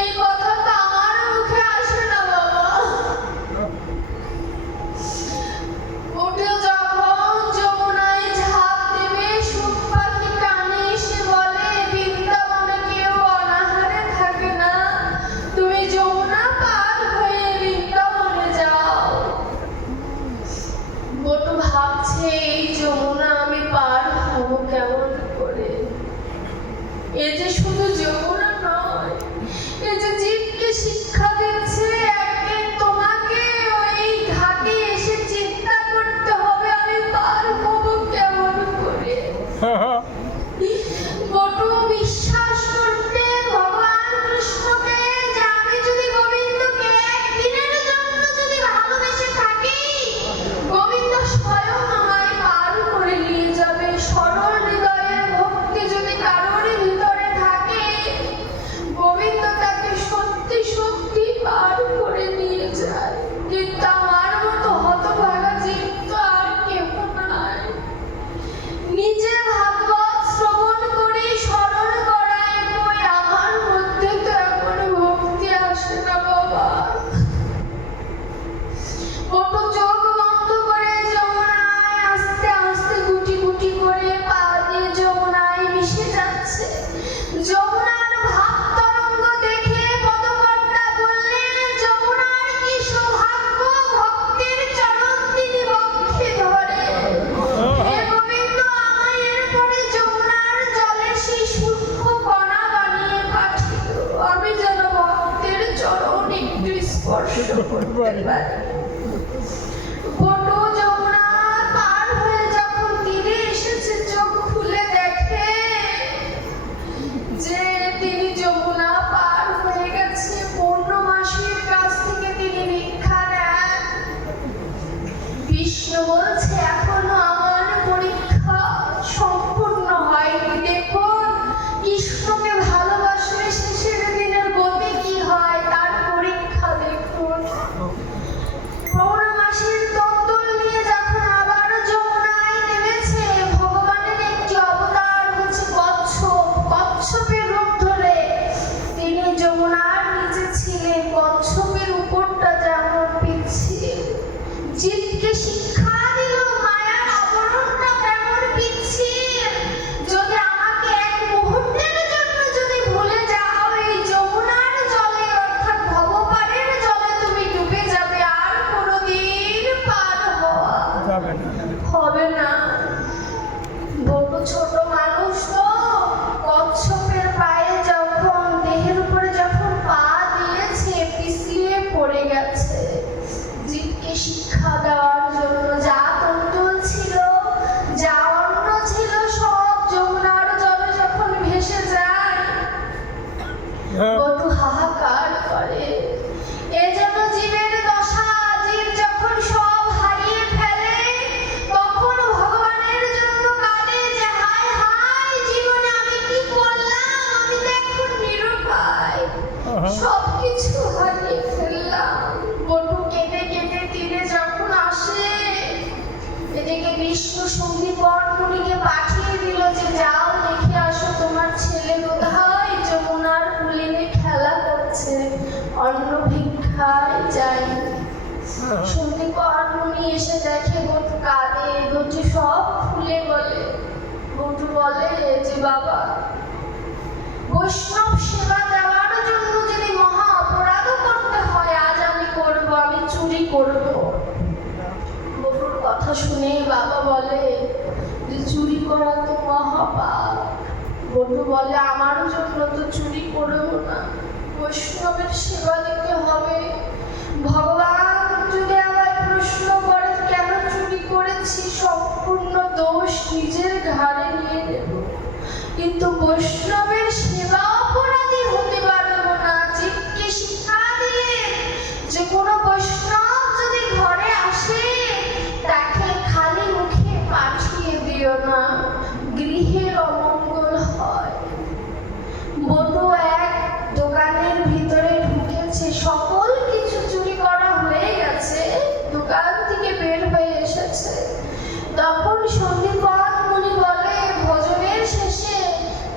এই কথা তো আমার মুখে আসে না বাবা। উঠে যখন যমুনায় ঝাঁপ দেবে সুখ পাখি কানে এসে বলে বৃন্দাবনে কেউ অনাহারে থাকে না, তুমি যমুনা পার হয়ে বৃন্দাবনে যাও। বটু ভাবছে এই যমুনা আমি পার হব কেমন করে। এ যে শুধু যমুনা নয়, এ যে জীবকে শিক্ষা দিচ্ছে একদিন তোমাকে ওই ঘাটে এসে চিন্তা করতে হবে আমি পার হব কেমন করে। বটু বিশ্বাস করতে ভগবান কৃষ্ণকে যে আমি যদি গোবিন্দকে একদিনের জন্য যদি ভালোবেসে থাকি গোবিন্দ স্বয়ং আমায় পার করে নিয়ে যাবে। সরল হৃদয়ের ভক্তি যদি কারোর ভিতরে থাকে গোবিন্দ তাকে সত্যি সত্যি পার করে নিয়ে যায়। কিন্তু আমার মতো হতভাগা জীব তো আর কেউ নাই। নিজে ভাগবত শ্রবণ করে স্মরণ করায় বই আমার মধ্যে তো এখন ভক্তি আসে না বাবা। বটু চোখ বন্ধ করে যমুনায় আস্তে আস্তে গুটি গুটি করে পা দিয়ে যমুনায় মিশে যাচ্ছে। যমুনার ভাব তরঙ্গ দেখে পদকর্তা বললেন যমুনার কি সৌভাগ্য, ভক্তের চরণ তিনি বক্ষে ধরে। হে গোবিন্দ আমায় এরপরে যমুনার জলে সেই সূক্ষ্ম কণা বানিয়ে পাঠিও, আমি যেন ভক্তের চরণ একটু স্পর্শ করতে পারি। বটু যমুনা পার হয়ে যখন তীরে এসেছে চোখ খুলে দেখে যে তিনি যমুনা পার হয়ে গেছে। পূর্ণমাসীর কাছ থেকে তিনি ভিক্ষা নেন। বিষ্ণু বলছে এখনো আমার পরীক্ষা সম্পূর্ণ হয়নি। দেখুন কৃষ্ণকে ভালোবাসলে শেষের দিনের গতি কি হয় তার পরীক্ষা দেখুন। পৌর্ণমাসীর তত্ত্বল নিয়ে যখন আবার যমুনায় নেমেছে ভগবানের একটি অবতার হচ্ছে কচ্ছপ। কচ্ছপের রূপ ধরে তিনি যমুনার নিচে ছিলেন। কচ্ছপের উপরটা যেমন পিচ্ছিল, জীবকে শিক্ষা দিল মায়ার আবরণটা কেমন পিচ্ছিল। যদি আমাকে এক মুহূর্তের জন্য যদি ভুলে যাও এই যমুনার জলে অর্থাৎ ভবপারের জলে তুমি ডুবে যাবে, আর কোনোদিন পার হওয়া যাবে না। হবে না। বটু ছোট মানুষ তো কচ্ছপের পায়ে যখন দেহের উপরে যখন পা দিয়েছে পিছলিয়ে পড়ে গেছে। জীবকে শিক্ষা দেওয়ার জন্য যা তন্তুল ছিল যা অন্ন ছিল সব যমুনার জলে যখন ভেসে যায় বটু হাহাকার করে। এ যেন জীবের দশা। জীব যখন সব হারিয়ে ফেলে তখন ভগবানের জন্য কাঁদে যে হায় হায় জীবনে আমি কি করলাম, আমি তো এখন নিরুপায়, সবকিছু হারিয়ে ফেললাম। বটু কেঁদে কেঁদে তীরে যখন আসে এদিকে বিষ্ণু সন্দীপন মুনিকে পাঠিয়ে দিল যে যাও দেখে আসো তোমার ছেলে কোথায় যমুনার কুলিনে খেলা করছে, অন্ন ভিক্ষায় যাই। সন্দীপন মুনি এসে দেখে বটু কাঁদে, বটু সব খুলে বলে। বটু বলে যে বাবা বৈষ্ণব সেবা দেওয়ার জন্য যদি মহা অপরাধ করতে হয় আজ আমি করব, আমি চুরি করব। বটুর কথা শুনে বাবা বলে যে চুরি করা তো মহাপাপ। বটু বলে আমার জন্য তো চুরি করব না, বৈষ্ণবের সেবা দিতে হবে। ভগবান যদি আমায় প্রশ্ন করে কেন চুরি করেছি সম্পূর্ণ দোষ নিজের ঘাড়ে নিয়ে নেব, কিন্তু বৈষ্ণবের সেবা অপরাধী হতে পারবো না। জীবকে শিক্ষা দিয়ে যে কোনো বৈষ্ণব যদি ঘরে আসে তাকে খালি মুখে পাঠিয়ে দিও না, গৃহের অমঙ্গল হয়। বটু এক দোকানের ভিতরে ঢুকেছে, সকল কিছু চুরি করা এসেছে। তখন সন্দীপন মুনি বলে, ভোজনের শেষে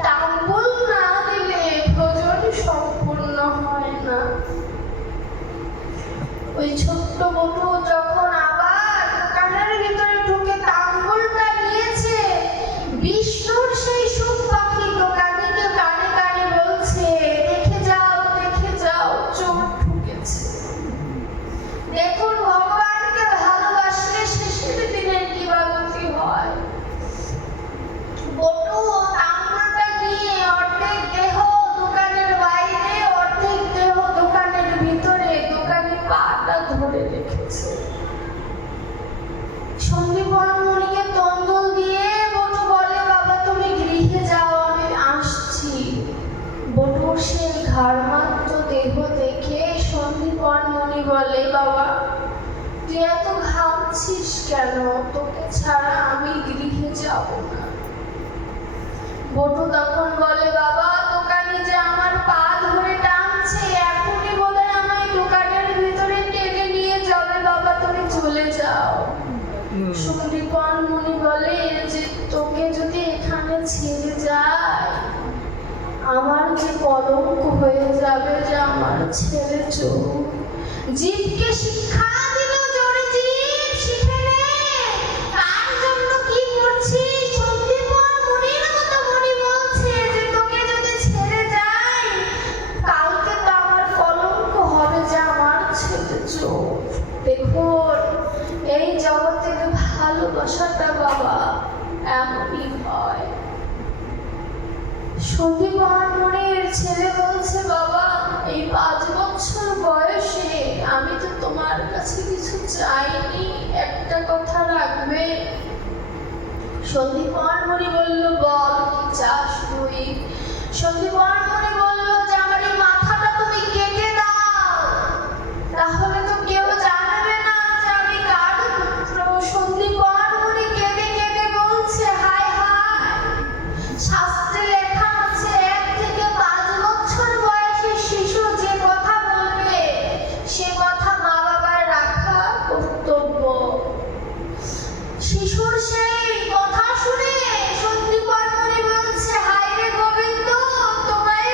তাম্বুল না দিলে ভোজন সম্পূর্ণ হয় না। ওই ছোট্ট বটু যখন আবার দোকানের ভিতরে ঢুকে তাম্বুলটা নিয়েছে, বিষ্ণুর সেই সুখ পাখি দোকানিকে কানে কানে বলছে, দেখে যাও চোর ঢুকেছে। দেখুন ভগবানকে ভালোবাসলে শেষের দিনের কি বা গতি হয়। বটু তাম্বুলটা নিয়ে অর্ধেক দেহ দোকানের বাইরে, অর্ধেক দেহ দোকানের ভিতরে দোকানে পাটা ধরে রেখেছে। সন্দীপন মুনিকে তন্দুল দিয়ে বটু বলে, বাবা তুমি গৃহে যাও, আমি আসছি। বটুর সেই ঘাড়মাত্র দেহ দেখে সন্দীপন মুনি বলে, বাবা তুই এত ঘামছিস কেন? তোকে ছাড়া আমি গৃহে যাব না। বটু তখন বলে, বাবা দোকানে যে আমার পা ধরে টানছে, এখনই বোধহয় আমায় দোকানের ভিতরে টেনে নিয়ে যাবে, বাবা তুমি চলে যাও। সন্দীপন মুনি বলে যে তোকে যদি এখানে ছেড়ে যায়, আমার যে কলঙ্ক হয়ে যাবে, যে আমার ছেলে চোর। জীবকে শিক্ষা দিল জোরে, জীব শিখে নে, তার জন্য কি করছিস? সন্দীপন মুনির মতো মুনি বলছে যে তোকে যদি ছেড়ে যাই, কালকে তো আমার কলঙ্ক হবে যে আমার ছেলে চোর। দেখুন এই জগতের ভালোবাসাটা বাবা এমনই হয়। সন্দীপন মুনির ছেলে বলছে, বাবা এই 5 বছর বয়সে আমি তো তোমার কাছে কিছু চাইনি, একটা কথা রাখবে? সন্দীপন মুনি বলল, বল কি চাস তুই? সন্দীপন মুনি বলল যে আমার এই মাথাটা তুমি কেটে দাও, তাহলে তো কেউ জানবে না যে আমি কার পুত্র। সন্দীপন মুনি কেঁদে কেঁদে বলছে, হায় হায়, শাস্ত্রে লেখা আছে 1 থেকে 5 বছর বয়সী শিশু যে কথা বলবে, সে কথা মা বাবার রাখা কর্তব্য। শিশুর সেই কথা শুনে সন্দীপন মুনি বলছে, হায় রে গোবিন্দ, তোমায়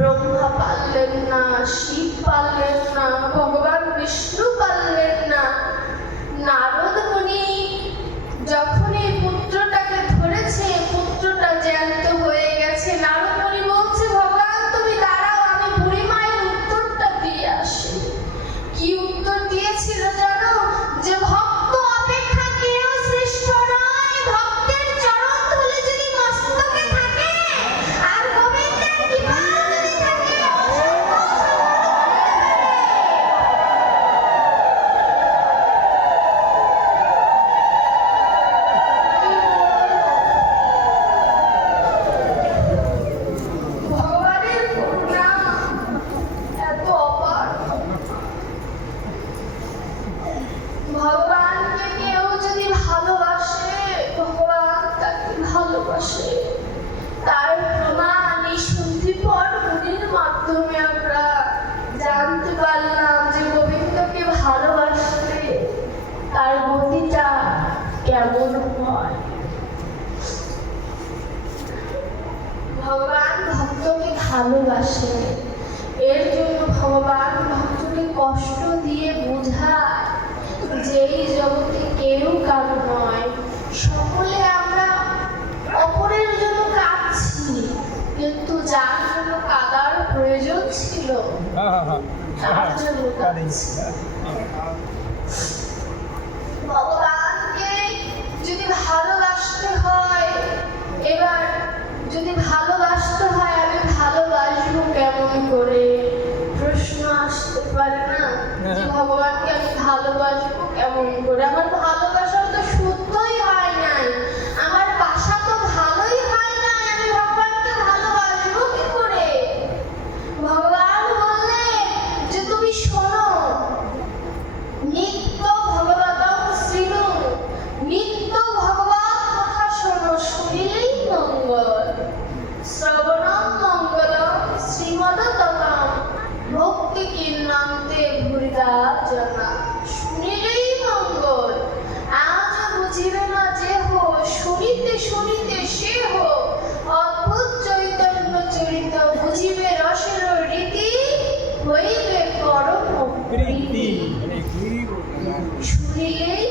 ব্রহ্মা পারলেন না, শিব পারলেন না, ভগবান বিষ্ণু পারলেন না। নারদ মুনি যখন এই পুত্রটাকে ধরেছে, পুত্রটা জ্যান্ত হয়ে গেছে। নারদ মুনি বলছে, ভগবান তুমি দাঁড়াও, আমি বুড়ি মায়ের উত্তরটা দিয়ে আসি। কি উত্তর দিয়েছিল জানো? যে ভক্ত অপেক্ষা কেউ শ্রেষ্ঠ নয়, ভক্তের চরণ ধুলি যদি মস্তকে থাকে, আর গোবিন্দের কৃপা যদি থাকে, ভগবানের করুণা এত অপার। ভগবানকে কেউ যদি ভালোবাসে, ভগবান তাকে ভালোবাসে। তার প্রমাণ এই সন্ধিপর মুনির মাধ্যমে আমরা জানতে পারলাম যে গোবিন্দকে ভালোবাসলে তার গতিটা কেমন হয়। ভগবান ভক্তকে ভালোবাসে, এর জন্য ভগবান ভক্তকে কষ্ট দিয়ে বোঝায় যে এই জগতে কেউ কারো নয়, সকলে আমরা অপরের জন্য কাঁদছি, কিন্তু যার জন্য কাঁদার প্রয়োজন ছিল তার জন্য কাঁদছি। ভগবানকে যদি ভালোবাসতে হয়, এবার যদি ভালোবাসতে হয়, আমি ভালোবাসবো কেমন করে? প্রশ্ন আসতে পারে না যে ভগবানকে আমি ভালোবাসবো কেমন করে? আমার ভালোবাসা তো শুদ্ধই হয় নাই, আমার বাসা তো ভালোই হয় নাই, আমি ভগবানকে ভালোবাসবো কি করে? ভগবান বললে যে তুমি শোনো, নিত্য ভগবতং শ্রীণু, নিত্য ভগবত কথা শোনো, শুনিলেই মঙ্গল। শ্রবণং মঙ্গলম শ্রীমদততম ভক্তি কীর্ণন্তে ভূরিদা জনা। শুনিলেই মঙ্গল। আজ বুঝিবে না যে হো, শুনিতে শুনিতে সে হো। অদ্ভুত চৈতন্য চরিত, বুঝিবে রসের রীতি, হইবে পরম প্রীতি। শুনিলেই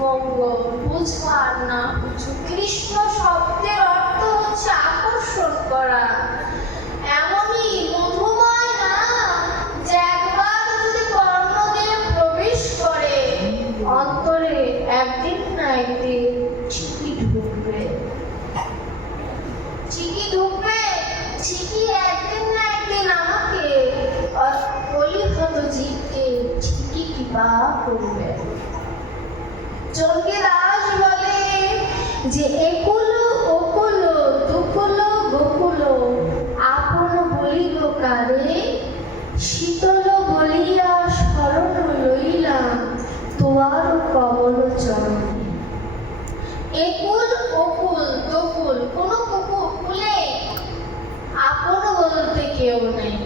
মঙ্গল, বুঝবার না বুঝো। কৃষ্ণ শব্দের অর্থ হচ্ছে আকর্ষণ করা। এমনই মধুময় না যে একবার যদি কর্ণ দিয়ে প্রবেশ করে অন্তরে, একদিন না একদিন ঠিকই ঢুকবে, ঠিকই ঢুকবে, ঠিকই একদিন না একদিন আমাকে অলিহত জীবকে ঠিকই কৃপা করবে। চন্দ্রদাস বলে যে একুল ওকুল দুকুল গোকুল, আপন বলিল কারে, শীতল বলিয়া শরণ লইলাম তোয়ার কমল চরণে। একুল ওকুল দুকুল, কোন কুলে আপন বলতে কেউ নেই।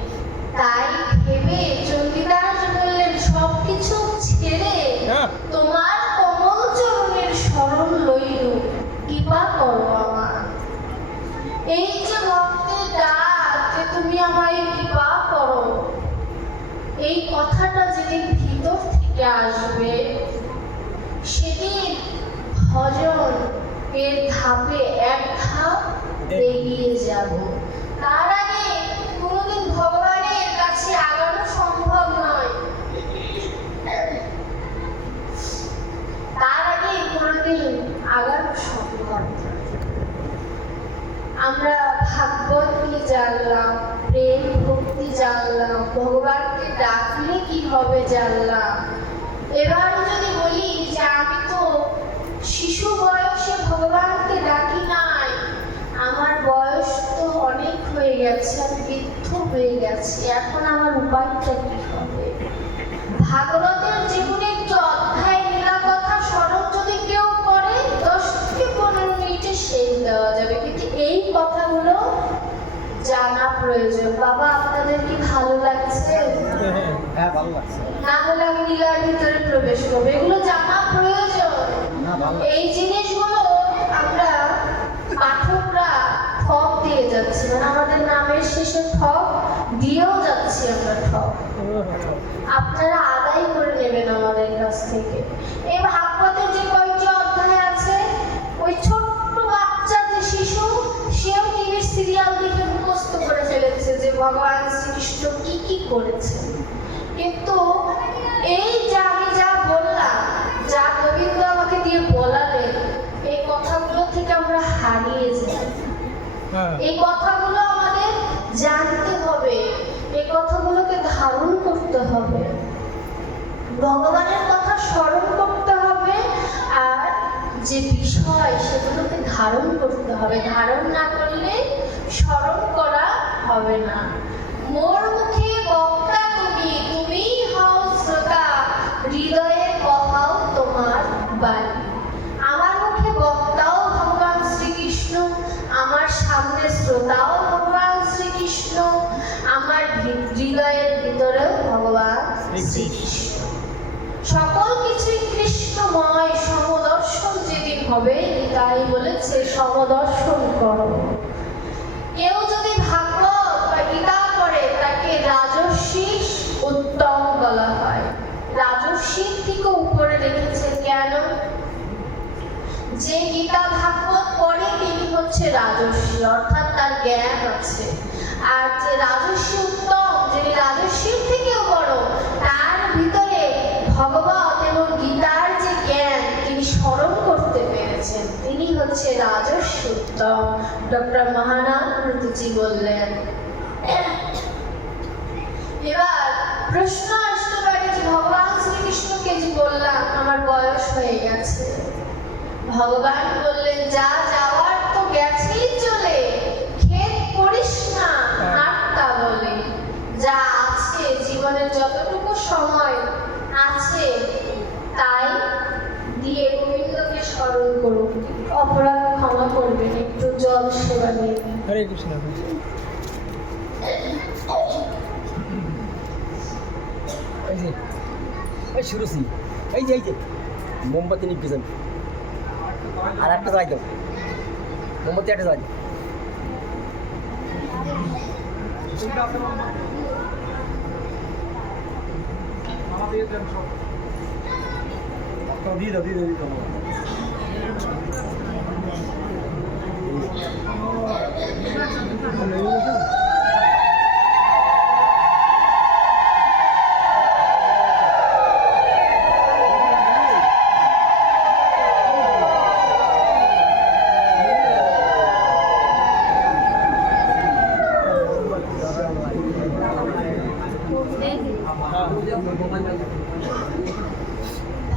তাই ভেবে চন্দ্রদাস বললেন, সবকিছু ছেড়ে তোমার কমল চরণের শরণ লইল, কৃপা করো আমার। এই যে ভক্তের ডাক যে তুমি আমায় কৃপা করো, এই কথাটা যেদিন ভিতর থেকে আসবে, সেদিন ভজন এর ধাপে এক ধাপ এগিয়ে যাব। তার আগে কোনোদিন ভগবানের কাছে আগানো সম্ভব নয়, তার আগে কোনোদিন আগানো সম্ভব নয়। আমরা ভাগবত নিয়ে জানলাম, প্রেম ভক্তি জানলাম, ভগবানকে ডাকলে কি হবে জানলাম। এবার যদি বলি যে আমি তো শিশু বয়সে ভগবানকে ডাকি নাই, আমার বয়স তো অনেক হয়ে গেছে, আমি বৃদ্ধ হয়ে গেছি, এখন আমার উপায়টা কি হবে? ভাগবতের যে কোনো একটি অধ্যায় লীলা কথা স্মরণ যদি কেউ করে 10 থেকে 15 মিনিটে শেষ দেওয়া যাবে, কিন্তু এই কথাগুলো জানা প্রয়োজন। বাবা, আপনাদের কি ভালো লাগছে? হ্যাঁ, ভালো লাগছে। না হলে আমি লীলার ভিতরে প্রবেশ করবো, এগুলো জানা প্রয়োজন। এই জিনিসগুলো আমরা পাঠকরা দিয়ে যাচ্ছি, মানে আমাদের নামের শেষে ঠক দিয়েও যাচ্ছি আমরা ঠক। আপনারা আদায় করে নেবেন আমাদের কাছ থেকে। এই ভাগবতের যে কয়েকটি অধ্যায় আছে, ওই ছোট্ট বাচ্চা যে শিশু, সেও টিভির সিরিয়াল দেখে মুখস্থ করে ফেলেছে যে ভগবান শ্রীকৃষ্ণ কি কি করেছে। কিন্তু এই যে আমি যা বললাম, যা গোবিন্দ আমাকে দিয়ে বলালেন, এই কথাগুলো থেকে আমরা হারিয়ে যাই। এই কথাগুলো আমাদের জানতে হবে, এই কথাগুলোকে ধারণ করতে হবে, ভগবানের কথা স্মরণ করতে হবে, আর যে বিষয় সেগুলোকে ধারণ করতে হবে। ধারণ না করলে স্মরণ করা হবে না। মোর মুখে বক্তা তুমি, তুমি হও শ্রোতা, হৃদয়ে কহাও তোমার বাণী। আমার মুখে বক্তাও ভগবান শ্রীকৃষ্ণ, আমার সামনে শ্রোতাও ভগবান শ্রীকৃষ্ণ, আমার হৃদয়ের ভিতরেও ভগবান শ্রীকৃষ্ণ। সকল কিছুই কৃষ্ণময়। সমদর্শন যেদিন হবে, তাই বলেছে সমদর্শন করো। কেউ যদি ভাগবত বা গীতা পড়ে, তাকে রাজর্ষি উত্তম বলা হয়। রাজর্ষির থেকে উপরে রেখেছে কেন? যে গীতা ভাগবত পড়ে তিনি হচ্ছে রাজর্ষি, অর্থাৎ তার জ্ঞান আছে। আর যে রাজর্ষি উত্তম, যিনি রাজর্ষির থেকেও বড়, তার ভিতরে ভগবত এবং গীতার যে জ্ঞান তিনি স্মরণ করতে পেরেছেন, তিনি হচ্ছে রাজর্ষি উত্তম। ডক্টর মহানাথ প্রতিজি বললেন। এবার প্রশ্ন আসতে পারে যে ভগবান শ্রীকৃষ্ণকে যে বললাম আমার বয়স হয়ে গেছে, ভগবান বললেন যা যাওয়ার তো গেছেই চলে, খেদ করিস না হাটটা বলে। যা আছে জীবনের যতটুকু সময় আছে তাই দিয়ে গোবিন্দকে স্মরণ করুন। অপরাধ ক্ষমা করবেন, একটু জল সেবা নিয়ে। হরে কৃষ্ণ। এই শুরুছি, এই যে মোমবাতি নিয়ে যান, আর একটা জ্বালাই দাও, মোমবাতি একটা জ্বালাই দাও। দিয়ে দাও, দিয়ে দাও।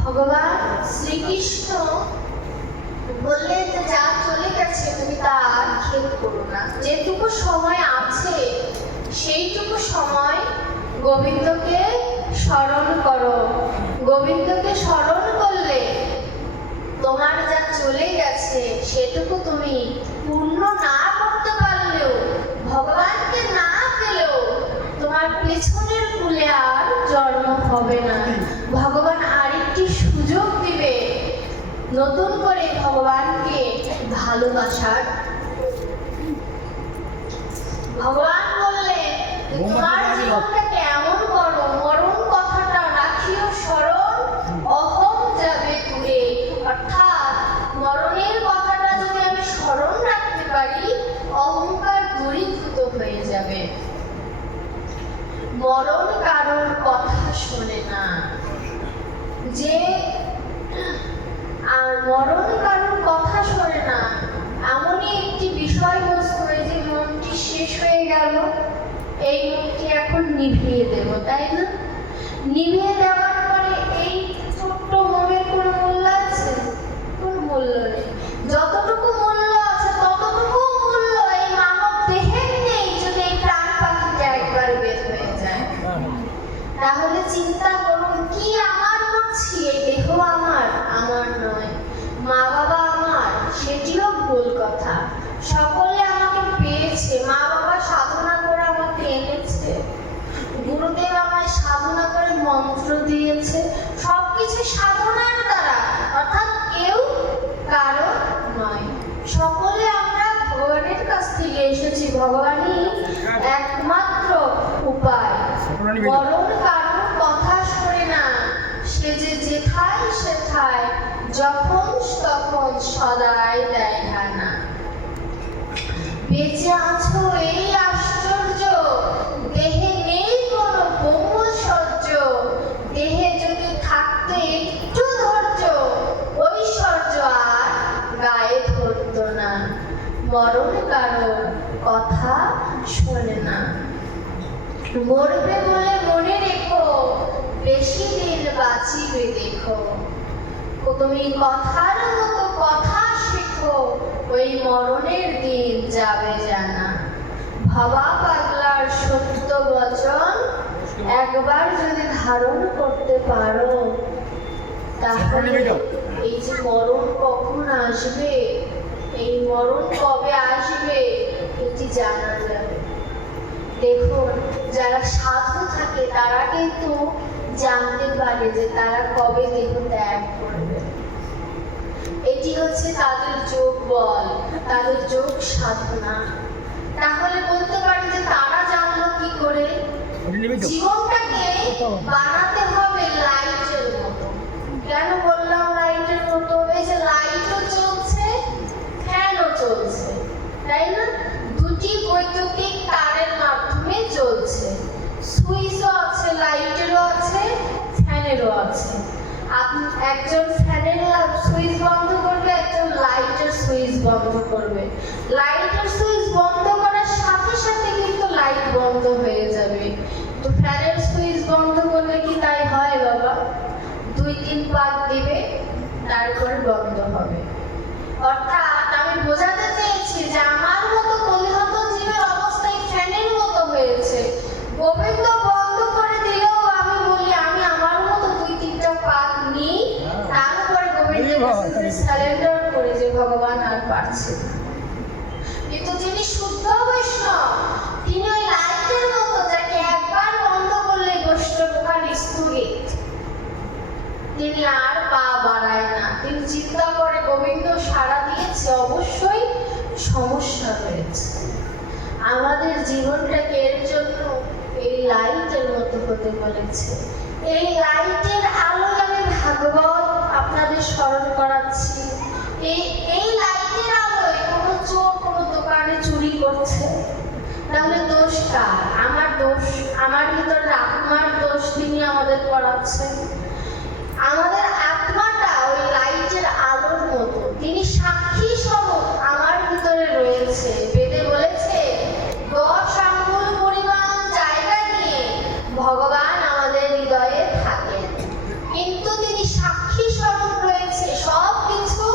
ভগবান শ্রীকৃষ্ণ বললেন যে যা চলে গেছে তুমি তার খেদ করো না। যেটুকু সময় আছে সেইটুকু সময় গোবিন্দকে স্মরণ করো। গোবিন্দকে স্মরণ করলে তোমার যা চলে গেছে সেটুকু তুমি পূর্ণ না করতে পারলেও, ভগবানকে না পেলেও, তোমার পেছনের কুলে আর জন্ম হবে না। ভগবান আরেকটি সুযোগ দিবে নতুন করে ভগবানকে ভালোবাসার। ভগবান বললেন তোমার জীবনটা কেমন করো, মরণ কথাটা রাখিও স্মরণ, অহং যাবে দূরে। অর্থাৎ মরণের কথাটা যদি আমি স্মরণ রাখতে পারি, অহংকার দূরীভূত হয়ে যাবে। মরণ কারোর কথা শোনে না, যে আর মরণ কারোর কথা শোনে না এমনই একটি বিষয়বস্তু, এই যে মনটি শেষ হয়ে গেল, এই মনটি এখন নিভিয়ে দেব, তাই না? নিভিয়ে দেওয়ার পরে এই ছোট্ট মনের কোনো মূল্য আছে? কোনো মূল্য নেই। যতটুকু মূল্য আছে ততটুকু মূল্য এই মানব দেহের নেই যদি এই প্রাণ পাখিটা একবার বের হয়ে যায়। তাহলে চিন্তা করুন, কি আমার করছি? এই দেহ আমার নয়। মা বাবা আমার, সেটিও ভুল কথা। সকলে আমাকে পেয়েছে, মা বাবা সাধনা করে আমাকে এনেছে, গুরুদেব আমায় সাধনা করে মন্ত্র দিয়েছে, সবকিছু সাধনার দ্বারা, অর্থাৎ কেউ কারো নয়। সকলে আমরা ভগবানের কাছ থেকে এসে ভগবানই একমাত্র উপায়। মরণ কারোর কথা শোনে না, সে যে যেথায় সেথায় যখন তখন সদাই দেয় হানা। বেঁচে আছো এই আশ্চর্য, দেহে নেই কোনো ব্রহ্মচর্য, দেহে যদি থাকতো একটু ধৈর্য, ঐশ্বর্য আর গায়ে ধরতো না। মরণ কারোর কথা শোনে না। মরবে বলে মনে রেখো, বেশি দিন বাঁচিবে দেখো। তুমি কথার মতো কথা শেখো, ওই মরণের দিন যাবে জানা। ভাবা পাগলার সত্য বচন একবার যদি ধারণ করতে পারো, তাহলে এই যে মরণ কখন আসবে, এই মরণ কবে আসবে এটি জানা যাবে। দেখুন, যারা সাধু থাকে তারা কিন্তু জানতে পারে যে তারা কবে দেহ ত্যাগ করবে। এটি হচ্ছে তাদের যোগ বল, তাদের যোগ সাধনা। তাহলে বলতে পারি যে তারা জানলো কি করে? জীবনটাকে বানাতে হবে লাইটের মতো। কেন বললাম লাইটের মতো? এই যে লাইটও চলছে, ফ্যানও চলছে, তাই না? দুটি বৈদ্যুতিক তারের মাধ্যমে চলছে। সুইচও আছে, লাইটেরও আছে, ফ্যানেরও আছে। একজন ফ্যানের সুইচ বন্ধ করবে, একজন লাইটের সুইচ বন্ধ করবে। লাইটের সুইচ বন্ধ করার সাথে সাথে কিন্তু লাইট বন্ধ হয়ে যাবে। তো ফ্যানের সুইচ বন্ধ করলে কি তাই হয় বাবা? 2-3 পাক দিবে, তারপরে বন্ধ হবে। অর্থাৎ আমি বোঝাতে চেয়েছি যে আমার মতো কলিহত জীবের অবস্থায় ফ্যানের মতো হয়েছে। গোবিন্দ বন্ধ করে দিলেও আমি বলি আমি আমার মতো 2-3টা পাক নিই, তারপরে গোবিন্দের কাছে সারেন্ডার করে যে ভগবান আর পারছে না। কিন্তু যিনি শুদ্ধ বৈষ্ণব, তিনি ওই লাইটের মতো, যাকে একবার বন্ধ করলে গোষ্ঠকার স্থগিত, তিনি আর পা বাড়ায় না। তিনি চিন্তা করে গোবিন্দ সাড়া দিয়েছে, অবশ্যই সমস্যা রয়েছে। আমাদের জীবনটাকে এর জন্য এই লাইটের মতো হতে বলেছে। এই লাইটের আলোয় আমি ভাগবত আপনাদের স্মরণ করাচ্ছি। এই লাইটের আলোয় কোনো চোর কোনো দোকানে চুরি করছে, তাহলে দোষ কার? আমার দোষ, আমার ভিতরে আত্মার দোষ তিনি আমাদের করাচ্ছেন। আমাদের আত্মাটা ওই লাইটের আলোর মতো, তিনি সাক্ষী স্বরূপ আমার ভিতরে রয়েছে। বেদে বলেছে 10 আঙ্গুল পরিমাণ জায়গা নিয়ে ভগবান আমাদের হৃদয়ে থাকেন, কিন্তু তিনি সাক্ষী স্বরূপ রয়েছে। সব কিছু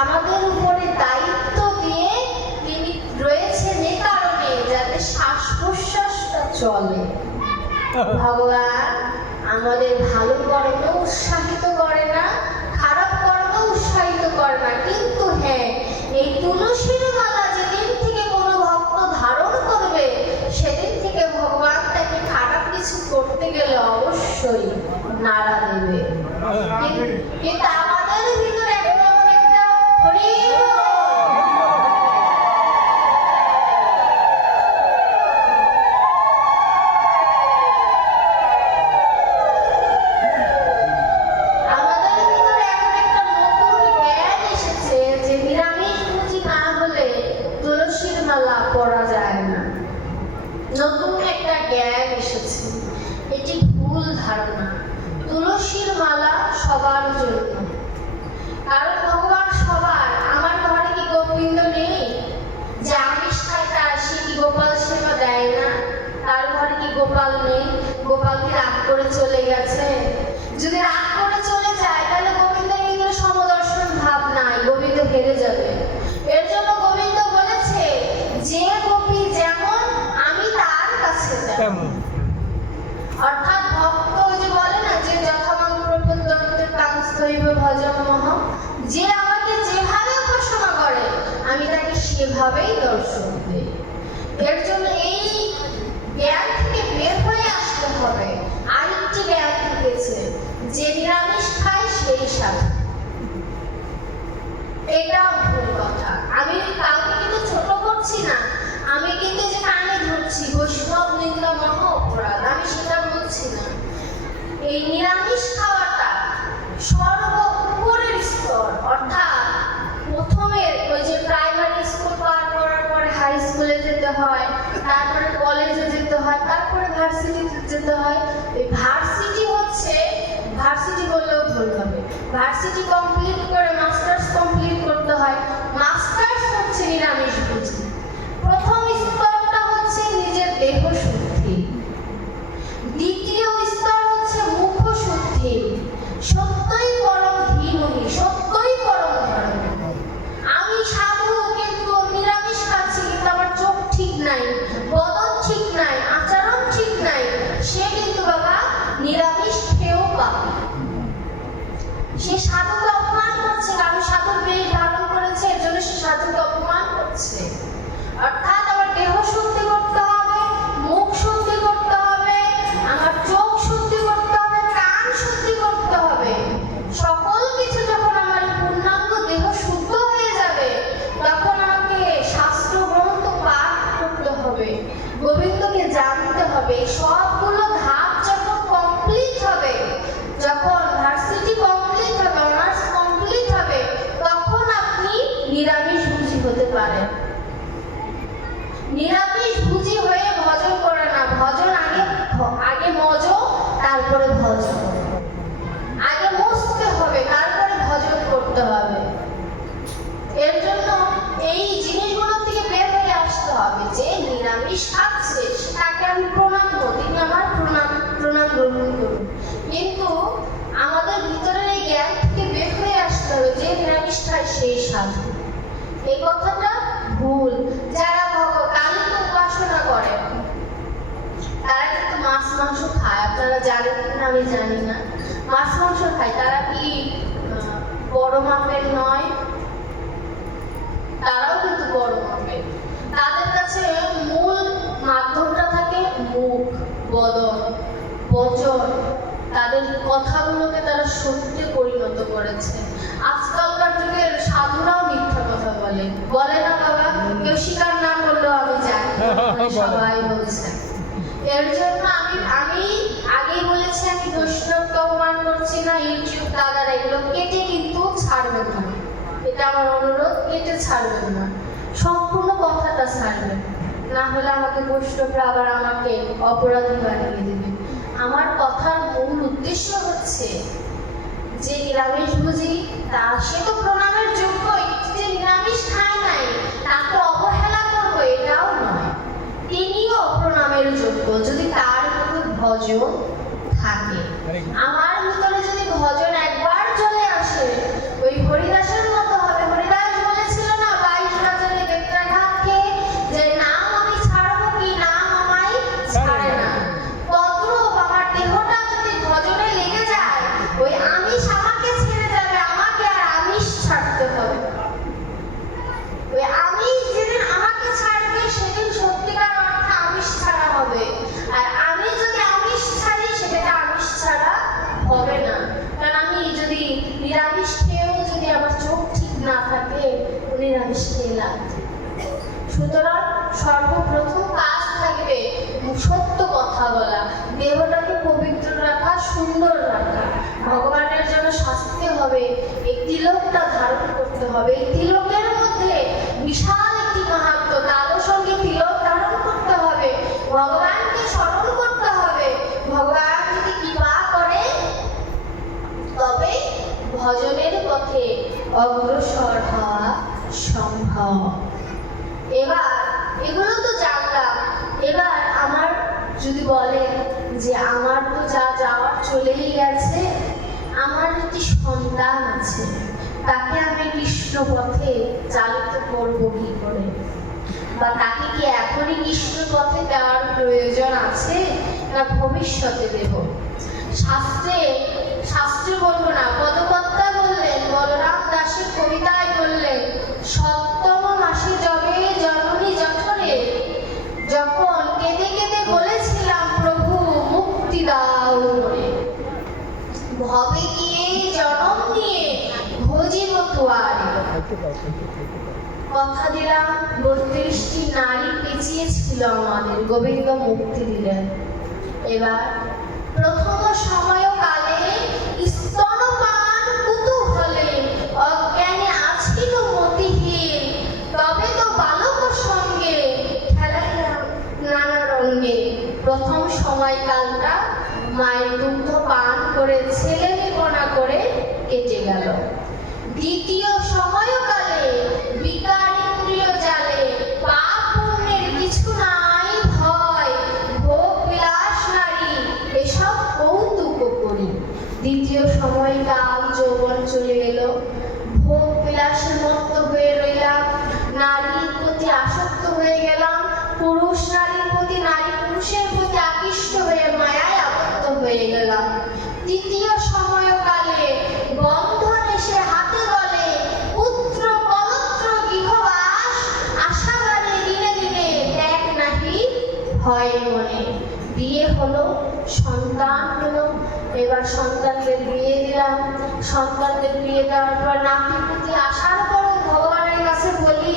আমাদের উপরে দায়িত্ব দিয়ে তিনি রয়েছেন এই কারণে, যাতে শ্বাস প্রশ্বাসটা চলে। ভগবান আমাদের ভালো কর্ম উৎসাহিত করে না, খারাপ কর্ম উৎসাহিত করে না। কিন্তু হ্যাঁ, এই তুলসীর মালা যেদিন থেকে কোনো ভক্ত ধারণ করবে, সেদিন থেকে ভগবান তাকে খারাপ কিছু করতে গেলে অবশ্যই নাড়া দেবে। কিন্তু আমাদের ভিতরে এমন একটা হরি পড়া যায় না। নতুন একটা জ্ঞান এসেছে, এটি ভুল ধারণা। তুলসীর মালা সবার জন্য, কারণ ভগবান সবার। আমার ঘরে কি গোবিন্দ নেই? যে আমিষ খায় তার সে কি গোপাল সেবা দেয় না? তার ঘরে কি গোপাল নেই? গোপাল কি রাগ করে চলে গেছে? যদি রাগ করে চলে যায়, তাহলে গোবিন্দের ভিতরে সমদর্শন ভাব নাই, গোবিন্দ হেরে যাবে। এর জন্য গোবিন্দ বলেছে, যে গোপী যেমন আমি তার কাছে তেমন। অর্থাৎ ভক্ত যে বলে না, যে যথামাং প্রপদ্যন্তে তাংস্তৈব ভজমহ, যে আমাকে যেভাবে উপাসনা করে আমি তাকে সেভাবেই দর্শন দিই। এর জন্য এই জ্ঞান থেকে বের হয়ে আসতে হবে। আরেকটি জ্ঞান থেকেছে, যে নিরামিষ খায় সেই সাধু। এটা ভুল কথা। আমি কাউকে কিন্তু ছোট করছি না, আমি ভার্সিটিতে যেতে হয়। এই ভার্সিটি হচ্ছে, ভার্সিটি বললেও ভুল হবে, ভার্সিটি কমপ্লিট করে মাস্টার্স কমপ্লিট করতে হয়। মাস্টার্স হচ্ছে নিরামিষ ভোজী। প্রথম স্তরটা হচ্ছে নিজের দেহ শুদ্ধি, দ্বিতীয় স্তর হচ্ছে মুখ শুদ্ধি। সত্যই পরম ধীমহি, সত্যই পরম ধর্ম। আমি সাধু কিন্তু নিরামিষ খাচ্ছি, কিন্তু আমার চোখ ঠিক নাই, বদন ঠিক নাই, আচরণ ঠিক নাই, সে কিন্তু বাবা নিরামিষ খেয়েও পাবে। সে সাধুকে অপমান করছে, আমি সাধুর বেশ ধারণ করেছে, এর জন্য সে সাধুকে অপমান করছে। অর্থাৎ আমার দেহ শুদ্ধি করতে হবে, মুখ শুদ্ধি করতে হবে, আমার চোখ শুদ্ধি করতে হবে, কান শুদ্ধি করতে হবে। সকল কিছু যখন আমার পূর্ণাঙ্গ দেহ শুদ্ধ হয়ে যাবে, তখন আমাকে শাস্ত্র গ্রন্থ পাঠ করতে হবে, গোবিন্দকে জানতে হবে। সবগুলো ধাপ যখন কমপ্লিট হবে, যখন ভার্সিটি কমপ্লিট হবে, অনার্স কমপ্লিট হবে, তখন আপনি নিরামিষ ভোজী হতে পারেন। নিরামিষ ভোজী হয়ে ভজন করে না, ভজন আগে মজ, তারপরে ভজন। আগে মজতে হবে, তারপরে ভজন করতে হবে। এর জন্য এই জিনিসগুলো থেকে বের হয়ে আসতে হবে। যে নিরামিষ খাচ্ছে তাকে আমি প্রণাম করব, তিনি আমার প্রণাম গ্রহণ করুন। কিন্তু আমাদের ভিতরের এই জ্ঞান থেকে বের হয়ে আসতে হবে যে নিরামিষ খায় সেই সাধু। এই কথাটা ভুল। যারা কালীকে উপাসনা করে তারা কিন্তু মাছ মাংস খায়, আপনারা জানেন কিনা আমি জানি না। মাছ মাংস খায়, তারা কি বড় মাপের নয়? তারাও কিন্তু বড় মাপের। তাদের কাছে মূল মাধ্যমটা থাকে মুখ, বদন, বচন। তাদের কথাগুলোকে তারা সত্যে পরিণত করেছে। আজকালকার যুগের সাধুরাও মিথ্যা কথা বলে, বলে না বাবা? কেউ স্বীকার না করলেও আমি জানি, সবাই বলছে। এর জন্য আমি আগেই বলেছি, আমি বৈষ্ণবকে অপমান করছি না। ইউটিউব দাদারা এগুলো কেটে কিন্তু ছাড়বেন না, এটা আমার অনুরোধ। কেটে ছাড়বেন না, সম্পূর্ণ কথাটা ছাড়বেন, না হলে আমাকে বৈষ্ণবরা আবার আমাকে অপরাধী বানিয়ে দেবে। আমার কথার মূল উদ্দেশ্য হচ্ছে যে নিরামিষ ভোজী সে তো প্রণামের যোগ্য, যে নিরামিষ খায় নাই তাকে অবহেলা করবো এটাও নয়, তিনিও প্রণামের যোগ্য যদি তার মধ্যে ভজন থাকে। আমার ভিতরে যদি ভজন একবার চলে আসে, ওই হরিদাসের মতো হবে। হরিদাস বলেছিল না 22 রাজারে বেত্রাঘাত খেয়ে, যে নাম আমি ছাড়বো কি নাম আমায় ছাড়ে না। তদ্রূপ আমার দেহটা যদি ভজনে লেগে যায়, ওই আমিষ আমাকে ছেড়ে যাবে, আমাকে আর আমিষ ছাড়তে হবে। ওই আমিষ যেদিন আমাকে ছাড়বে, সেদিন সত্যিকার অর্থে আমিষ ছাড়া হবে। আর আমি যদি আমিষ ছাড়ি, সেটাকে আমিষ ছাড়া হবে না। কারণ আমি যদি নিরামিষ খেয়েও যদি আমার চোখ ঠিক না থাকে, নিরামিষ খেয়ে লাভ। সুতরাং সর্বপ্রথম কাজ থাকবে সত্য কথা বলা, দেহটাকে পবিত্র রাখা, সুন্দর রাখা। ভগবানের জন্য শাস্তি হবে, এই তিলকটা ধারণ করতে হবে। এই তিলকের মধ্যে বিশাল একটি মাহাত্ম্য। তাদের সঙ্গে তিলক ধারণ করতে হবে, ভগবানকে স্মরণ করতে হবে। ভগবান যদি কৃপা করে তবে ভজনের পথে অগ্রসর হওয়া সম্ভব। এবার এগুলো তো জানলাম। এবার আমার যদি বলেন যে আমার তো যা যাওয়ার চলেই গেছে, আমার একটি সন্তান আছে, তাকে আমি কৃষ্ণ পথে চালিত করব কি করে? বা তাকে কি এখনই কৃষ্ণ পথে দেওয়ার প্রয়োজন আছে, না ভবিষ্যতে দেব? শাস্ত্রে বলবো না, পদকর্তা বললেন, বলরাম দাসের কবিতায় বললেন, সপ্তম মাসে যবে জননী জঠরে, যখন কেঁদে কেঁদে বলেছিলাম প্রভু মুক্তি দাও করে, ভবে গিয়ে জনম নিয়ে ভজিব তোয়ারে। কথা দিলাম 32টি নারী পেঁচিয়েছিল আমাদের, গোবিন্দ মুক্তি দিলেন। এবার প্রথম সময়কালে স্তনপান কুতূহলে অজ্ঞানে আছিল মতিহীন, তবে তো বালক সঙ্গে খেলাইলাম নানা রঙ্গে। প্রথম সময় সময়কালটা মায়ের দুগ্ধ পান করে ছেলেমেপনা করে কেটে গেল। দ্বিতীয় সময়কালে বিকার ইন্দ্রিয় জালে পাপ পুণ্যের কিছু নাই ভয়, ভোগ বিলাস নারী এসব কৌতুক করি। দ্বিতীয় সময়কাল যৌবন চলে এলো, ভোগ বিলাসের মত্ত হয়ে রইলাম, নারীর প্রতি আসক্ত হয়ে গেলাম, পুরুষ নারীর প্রতি, নারী পুরুষের প্রতি আকৃষ্ট হয়ে মায়ায় আবদ্ধ হয়ে গেলাম। তৃতীয় সময়কালে বন্ধন এসে হাতে গলে, পুত্র পৌত্র গৃহবাস আশা বাড়ে দিনে দিনে, ত্যাগ নাহি ভয় মনে। বিয়ে হলো, সন্তান হলো, এবার সন্তানদের বিয়ে দিলাম। সন্তানদের বিয়ে দেওয়ার পর নাতির প্রতি আসার পর ভগবানের কাছে বলি,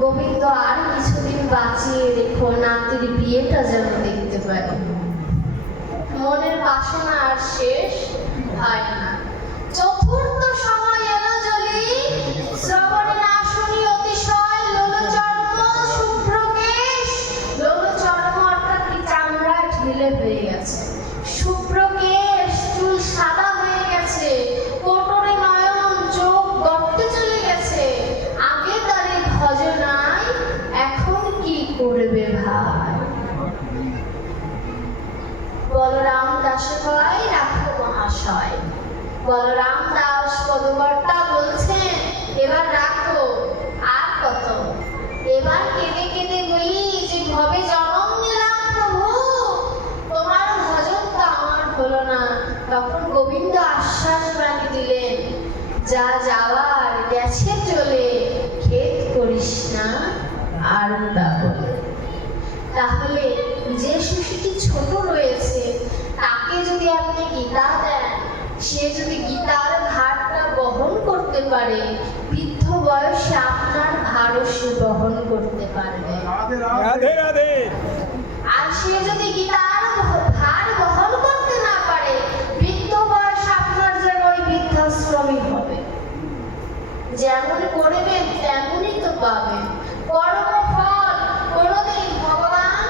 গোবিন্দ আর কিছুদিন বাঁচিয়ে রেখো, নাতির বিয়েটা যেন দেখতে পাই। মনের বাসনা আর শেষ হয় না। চতুর্থ সময় এলো জলি, শ্রবণে না শুনি অতিশয় লোলচর্ম শুভ্রকেশ। লোলচর্ম অর্থাৎ কি, চামড়া ঢিলে হয়ে গেছে, শুভ্রকেশ চুল সাদা হয়ে গেছে, কোটরে নয়ন চোখ গর্তে চলে গেছে। আগে তারে ভজনায় এখন কি করবে ভাই? বলরাম দাসে কয় রাখো মহাশয়। বলরাম দাস পদকর্তা বলছেন, এবার রাখো, আর কত? এবার কেঁদে কেঁদে বলি যে ভবে জন্ম নিলাম প্রভু, তোমার ভজন তো আমার হলো না। তখন গোবিন্দ আশ্বাস বাণী দিলেন, যা যাওয়ার গেছে চলে, খেদ করিস না আর তা বলে। তাহলে যে শিশুটি ছোট রয়েছে তাকে যদি আপনি গীতা দেন, সে যদি গীতার ভারটা বহন করতে পারে, বৃদ্ধ বয়সে আপনার ভারও সে বহন করতে পারবে। রাধে রাধে। আর সে যদি গীতার ভার বহন করতে না পারে, বৃদ্ধ বয়স আপনার যেন ওই বৃদ্ধাশ্রমই হবে। যেমন করবেন তেমনই তো পাবেন। কর্মফল কোনোদিন ভগবান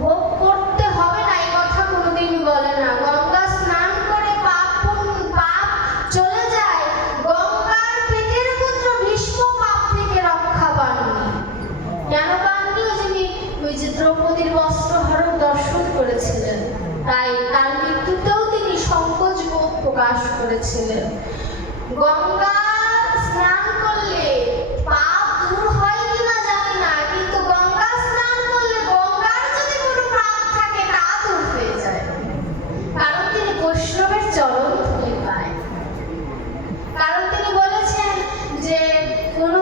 ভোগ করতে হবে না, এই কথা কোনোদিনই বলে না। গঙ্গা স্নান করে পাপ চলে যায়, গঙ্গার পেটের পুত্র ভীষ্ম পাপ থেকে রক্ষা পাননি। কেন পাননি? ওই যে দ্রৌপদীর বস্ত্রহরণ দর্শন করেছিলেন, তাই তার মৃত্যুতেও তিনি সংকোচ বোধ প্রকাশ করেছিলেন। গঙ্গা স্নান করলে পাপ দূর হয় কিনা জানি না, কিন্তু গঙ্গা স্নান করলে গঙ্গার যদি কোনো পাপ থাকে তা দূর হয়ে যায়, কারণ তিনি বৈষ্ণবের চরণ ধুলি পায়। কারণ তিনি বলেছেন যে কোনো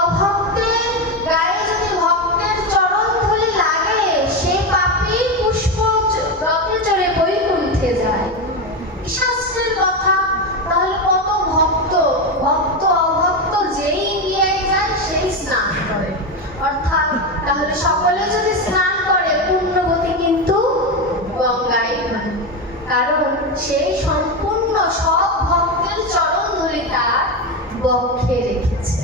অভক্তের গায়ে যদি ভক্তের চরণ ধুলি লাগে, সে পাপী পুষ্প রথে চড়ে বৈকুণ্ঠে যায়। শাস্ত্রের কথা। তাহলে কত ভক্ত অভক্ত যেই গিয়ে যায় সেই স্নান করে, অর্থাৎ তাহলে সকলে যদি স্নান করে পুণ্যবতী কিন্তু গঙ্গায় হয়, কারণ সেই সম্পূর্ণ সব ভক্তের চরণ ধরে তার বক্ষে রেখেছে।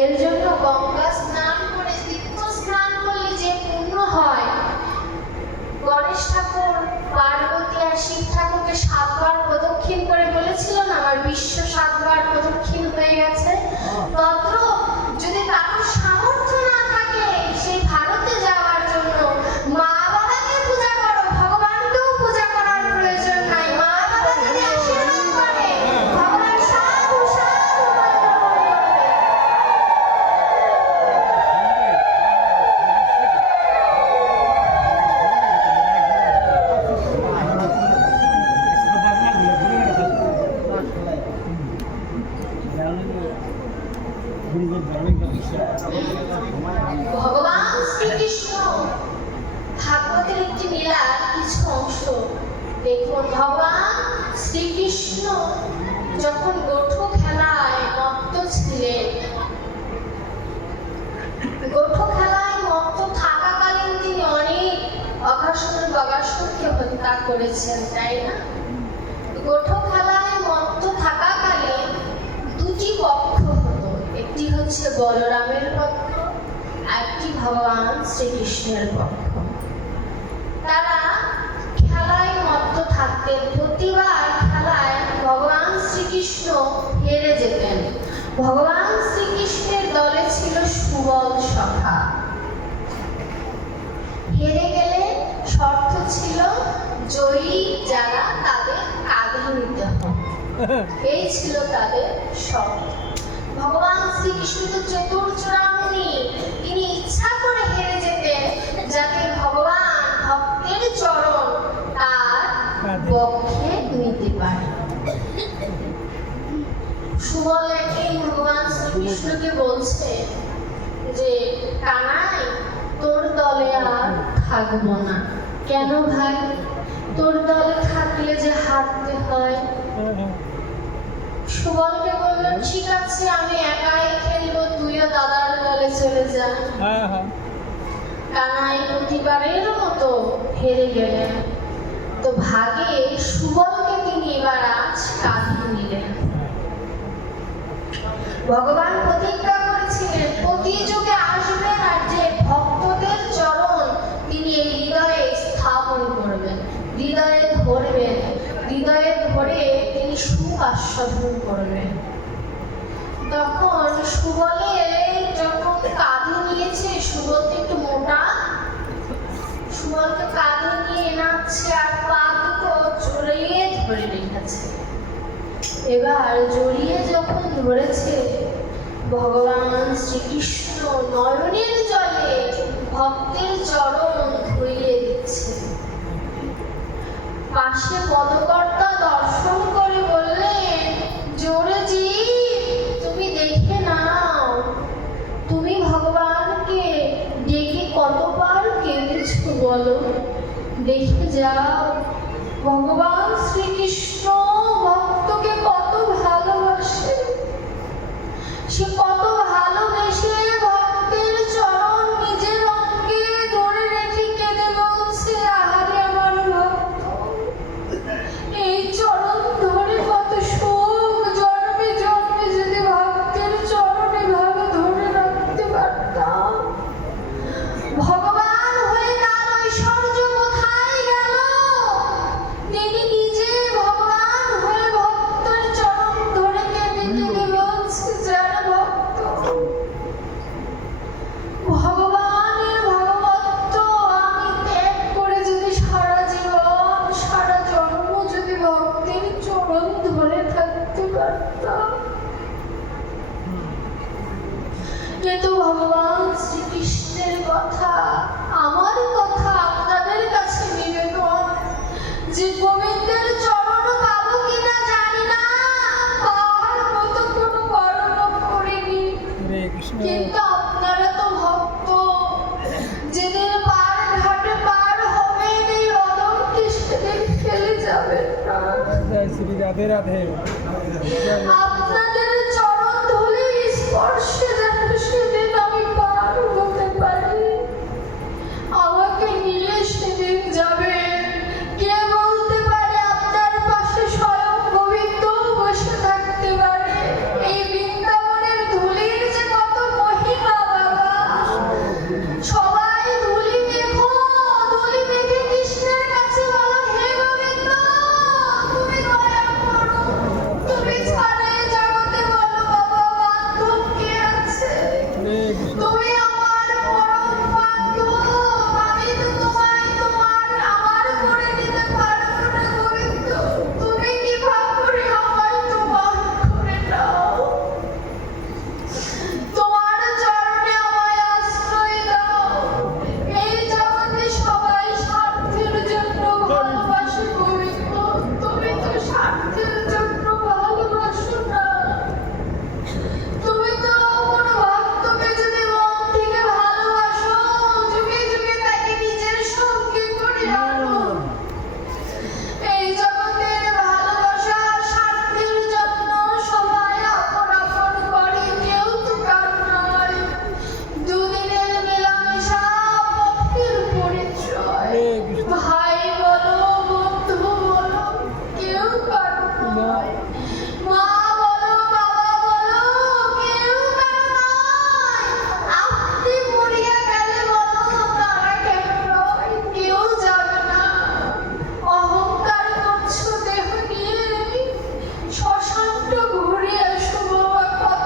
এর জন্য গঙ্গা স্নান করে, তীর্থ স্নান করলে যে পুণ্য হয়, গণেশ ঠাকুর পার্বতী আর শিব ঠাকুরকে 7 বার প্রদক্ষিণ করে বলেছিল না, আমার বিশ্ব 7 বার প্রদক্ষিণ হয়ে গেছে। তত্র যদি কারোর সামর্থ্য না থাকে সেই ভারতে যাওয়ার জন্য, মা বাবাকে পূজা করো, ভগবানকেও পূজা করার প্রয়োজন নাই। মা বাবা যদি আশীর্বাদ করে, ভগবান সাধু সাধু মন্ত্র বলে করবে। ভগবান শ্রীকৃষ্ণ ভাগবতের একটি লীলার কিছু অংশ দেখুন। ভগবান শ্রীকৃষ্ণ যখন গোঠো খেলায় মত্ত ছিলেন, গোঠো খেলায় মত্ত থাকাকালীন তিনি অনেক অঘাসুর বগাসুরকে হত্যা করেছেন, তাই না? গোঠো খেলায় মত্ত থাকাকালীন দুটি পক্ষ হতো, একটি হচ্ছে বলরামের পক্ষ, একটি ভগবান শ্রীকৃষ্ণের পক্ষ। তার ভগবান শ্রীকৃষ্ণের দলে ছিল সুবল সখা। হেরে গেলে শর্ত ছিল জয়ী যারা তাদের কাঁধে নিতে হবে, এই ছিল তাদের শর্ত। ভগবান শ্রীকৃষ্ণ তো চতুর চূড়ামণি, তিনি ইচ্ছা করে হেরে যেতেন যাতে ভগবান ভক্তের চরণ তার পক্ষে নিতে পারে। সুবল একদিন ভগবান শ্রীকৃষ্ণকে বলছে যে কানাই, তোর দলে আর থাকবো না। কেন ভাই? তোর দলে থাকলে যে হারতে হয়। সুবলকে বললো ঠিক আছে, আমি একাই খেলবো, তুইও দাদার দলে চলে যা। কানাই প্রতিবারের মতো হেরে গেলেন। তো ভাগে সুবলকে তিনি এবার আজ কাঁধে নিলেন। ভগবান প্রতিজ্ঞা করেছিলেন প্রতি যুগে আসবেন আর যে ভক্তদের চরণ তিনি এই হৃদয়ে স্থাপন করবেন, হৃদয়ে ধরবেন, হৃদয়ে ধরে তিনি সুখ আস্বাদন করবেন। তখন সুবলে যখন কাঁধে নিয়েছে, সুবল তো একটু মোটা, সুবলকে কাঁধে নিয়ে নাচছে আর পা দুটো জড়িয়ে ধরে রেখেছে। এবার জড়িয়ে যখন ধরেছে, ভগবান শ্রীকৃষ্ণ নয়নের জলে ভক্তের চরণ ধুইয়ে দিচ্ছে। পাশে পদকর্তা দর্শন করে বললেন, জোরে জি, তুমি দেখে নাও, তুমি ভগবানকে ডেকে কতবার কেঁদেছো বলো, দেখে যাও ভগবান শ্রীকৃষ্ণ ভক্তকে কত ভালোবাসে। সে কত ভালোবেসে ভক্তের চরণ নিজের অঙ্গে ধরে রেখে কেঁদে বলছে, আহারে আমার ভক্ত, এই চরণ ধরে কত সুখ, জন্মে জন্মে যদি ভক্তের চরণ এভাবে ধরে রাখতে পারতাম। ভগবান হয়ে তার ঐশ্বর্য কোথায় গেল? তিনি নিজে ভগবান হয়ে ভক্তের চরণ ধরে কেঁদে কেঁদে বলছে, যারা ভক্ত ভগবানের ভগবত্ব আমি ত্যাগ করে যদি সারা জীবন সারা জন্ম যদি ভক্তের চরণ ধরে থাকতে পারতাম। কিন্তু ভগবান শ্রীকৃষ্ণের কথা, আমার কথা আপনাদের কাছে নিবেদন, যে গোবিন্দের চরণ পাবো কিনা জানি না, পাওয়ার মতো কোনো কর্ম করিনি, কিন্তু আপনারা তো ভক্ত, যেদিন পার ঘাটে পার হবেন এই অদমকে সেদিন ফেলে যাবেন না। রাধে রাধে। আপনাদের চরণ ধুলি স্পর্শে যেন সেদিন আমি পার হতে পারি। আমাকে নিয়ে সেদিন যাবেন। কে বলতে পারে আপনার পাশে স্বয়ং গোবিন্দ বসে থাকতে পারে। এই বৃন্দাবনের ধুলির যে কত মহিমা বাবা। সবাই ধুলি মেখো, ধুলি মেখে কৃষ্ণের কাছে বলো, হে গোবিন্দ তুমি দয়া করো, তুমি ছাড়া এই জগতে বলো বাবা বান্ধব কে আছে? তুমি আমার পরম বান্ধব, আমি তো তোমায় আমার করে নিতে পারবো না গোবিন্দ, তুমি কৃপা করে আমায় তোমার করে নাও, তোমার চরণে আমায় আশ্রয় দাও। এই জগতে সবাই স্বার্থের জন্য ভালোবাসে গোবিন্দ, তুমি তো স্বার্থের জন্য ভালোবাসো না। তুমি তো কোনো ভক্তকে যদি মন থেকে ভালোবাসো, যুগে যুগে তাকে নিজের সঙ্গে করে আনো। এই জগতের ভালোবাসা স্বার্থের জন্য সবাই আপন আপন করে, কেউ তো কার নয়। দুদিনের মেলামেশা পথের পরিচয়, ভাই বলো বন্ধু বলো, কেউ কার নয়। মা বলো বাবা বলো, কেউ কার নয়। আপনি মরিয়া গেলে বলো, তারা কেন নয়, কেউ যাবে না। অহংকার করছো দেহ নিয়ে, শ্মশানটা ঘুরে এসো বাবা, কত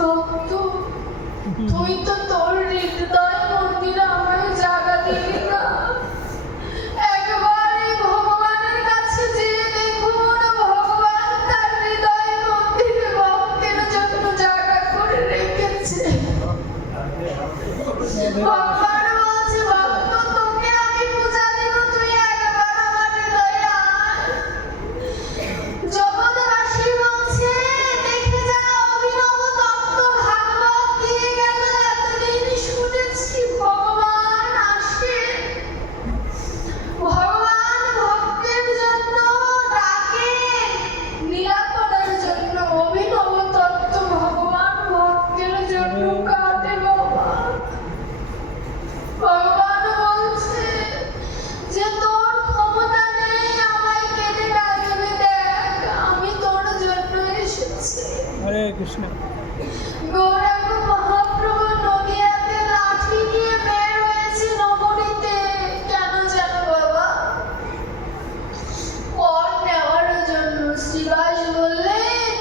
ভক্ত, তুই তো তোর হৃদয় মন্দিরে আমায় জায়গা দিলি না। একবার এই ভগবানের কাছে যেয়ে দেখুন, ভগবান তার হৃদয় মন্দিরে ভক্তের জন্য জায়গা করে রেখেছে। ভগবান বলছে, ভক্ত তোকে আমি পূজা দিব, তুই একবার আমার হৃদয়ে আয়। জগৎবাসী বলছে, দেখে যা অভিনব তত্ত্ব ভাগবত দিয়ে গেল। এতদিন শুনেছি ভগবান আসে, ভগবান ভক্তের জন্য ডাকে, লীলা করার জন্য। অভিনব তত্ত্ব ভগবান ভক্তের জন্য কাটে বাবা। ভগবান বলছে যে তোর ক্ষমতা নেই আমায় কেটে ডাকবে, দেখ আমি তোর জন্য এসেছি। হরে কৃষ্ণ। গৌরাঙ্গ মহাপ্রভু নদিয়াতে লাঠি নিয়ে বের হয়েছে নগরীতে। কেন জানো বাবা? কর নেওয়ার জন্য। শ্রীবাস বললেন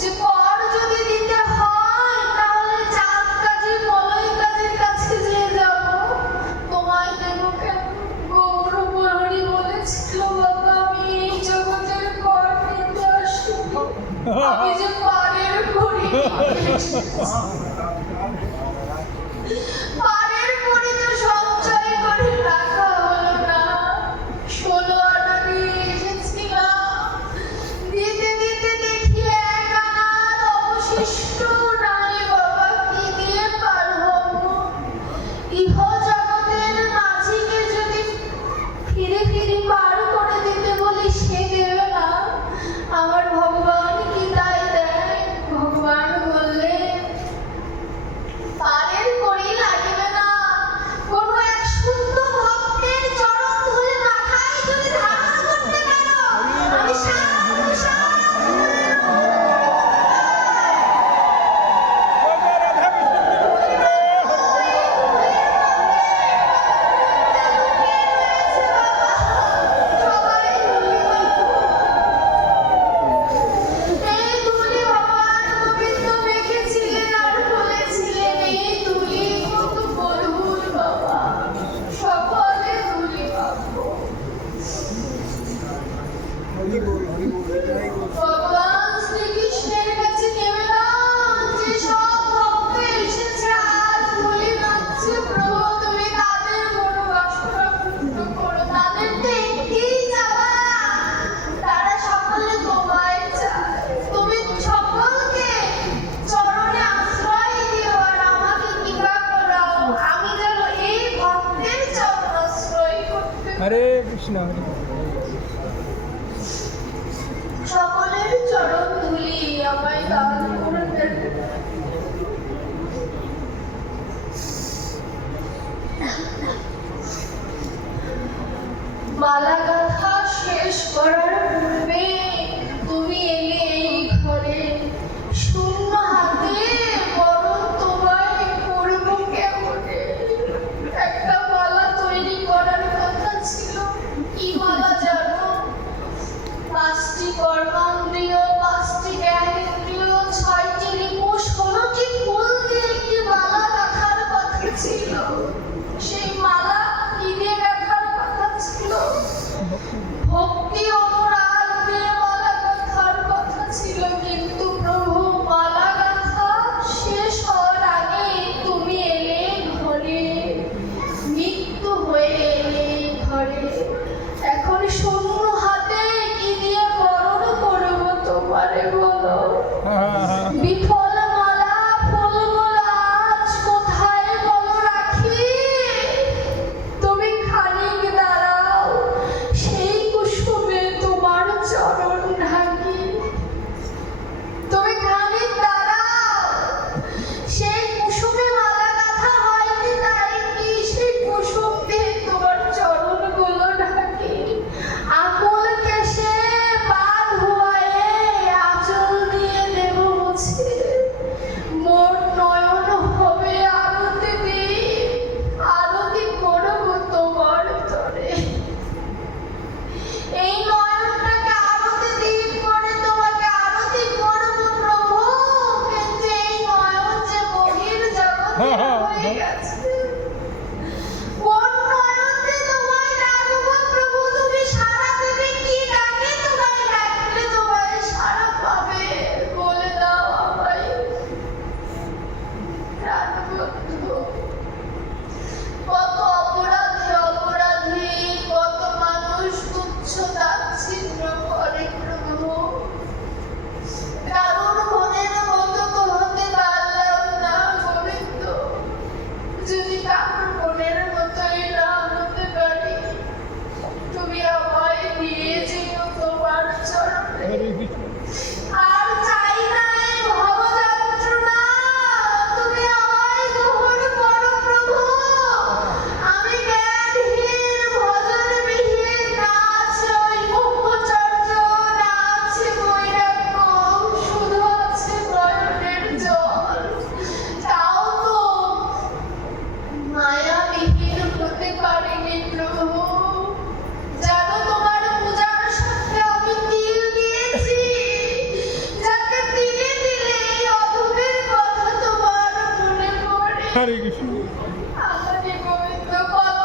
যে কর যদি দিতে হয় তাহলে চাঁদ কাজী মলয় কাজীর কাছে যেয়ে যাব, তোমায় দেব কেন? গৌর মুরলী বলেছিল, বাবা আমি এই জগতের কর নিতে আসিনি, আমি যে পারের করি পারের করি তো সঞ্চয় করে রাখা হলো না। 16 আনা নিয়ে এসেছিলাম, দিতে দিতে দেখি 1 আনার অবশিষ্ট নাই বাবা, কি দিয়ে পার হবো? ইহ জগতের মাঝিকে যদি ফিরে ফিরে পার করে দিতে বলি, সে দেবে না। আমার ভগবান কি তাই দেয়? ভগবান বললেন, পারের করি লাগবে না, কোনো এক শুদ্ধ ভক্তের চরণ ধুলি মাথায় যদি ধারণ করতে পারো, আমি এই তুলি ভগবান গোবিন্দ মেখেছিলেন আর বলেছিলেন, এই তুলি কত বলুন বাবা, সকলে তুলি পাবো। ভগবান শ্রীকৃষ্ণের কাছে নিবেদন, যে সব ভক্ত এসেছে আজ তুলি নাচছে, প্রভু তুমি তাদের মনোবাসনা পূর্ণ করো। তাদের তো একটিই চাওয়া, তারা সকলে তোমায় চায়। তুমি সকলকে চরণে আশ্রয় দিও আর আমাকে কৃপা করাও, আমি যেন এই ভক্তের চরণ আশ্রয় করতে পারি। হরে কৃষ্ণ। হরে সকলের চরণ ধুলি আমায় দান করে দেন। মালা গাঁথা শেষ করার পূর্বে তুমি এলে এই ঘরে, শূন্য হাতে বরং তোমায় করবো কেমনে? একটা মালা তৈরি করার কথা ছিল। কি মালা জানো? 5টি কর্মেন্দ্রিয়, 5টি জ্ঞানেন্দ্রিয়, 6টি রিপু, 16টি ফুল দিয়ে একটি মালা গাঁথার কথা ছিল। সেই মালা কি দিয়ে গাঁথার কথা ছিল? ভক্তি অনুরাগ দিয়ে মালা গাঁথার কথা ছিল। কিন্তু প্রভু মালা গাঁথা শেষ হওয়ার আগে তুমি এলে ঘরে, মৃত্যু হয়ে এলে ঘরে। এখন শূন্য হাতে কি দিয়ে বরণ করবে হরে কৃষ্ণ। আমাকে গোবিন্দ কত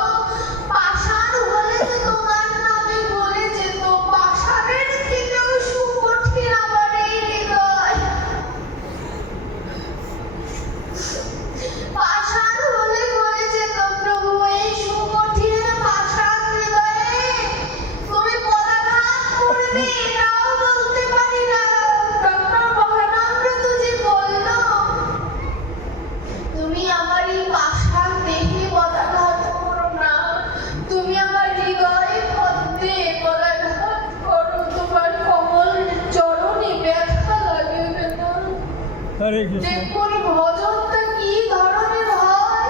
পাষাণ হলে যে তোমার নামে বলে যেত, পাষাণের থেকেও সুকঠিন আমার এই হৃদয়। পাষাণ হলে বলে যেত প্রভু, এই সুকঠিন পাষাণ হৃদয়ে তুমি পদাঘাত করবে এটাও বলতে পারি না। ডক্টর মহানন্দ যে বলল, তুমি আমার এই পাষাণ দেহে পদাঘাত করো না, তুমি আমার হৃদয়ে মধ্যে পদাঘাত করো, তোমার কমল চরণে ব্যথা লাগবে না। হরে কৃষ্ণ। দেখুন ভজনটা কি ধরনের হয়,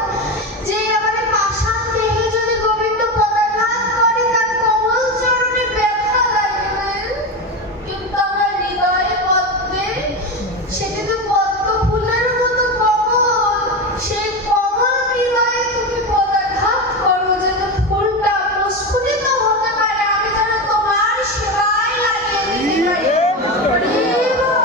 যে আমার এই পাষাণ দেহে যদি গোবিন্দ পদাঘাত করে তার কমল চরণে ব্যথা লাগবে, কিন্তু আমার হৃদয়ে মধ্যে সেটি তো পদ্ম ফুলের মতো কমল, সেই কমল হৃদয়ে তুমি পদাঘাত করো যাতে ফুলটা প্রস্ফুটিত হতে পারে, আমি যেন তোমার সেবায় লাগিয়ে দিতে পারি। হরি বল।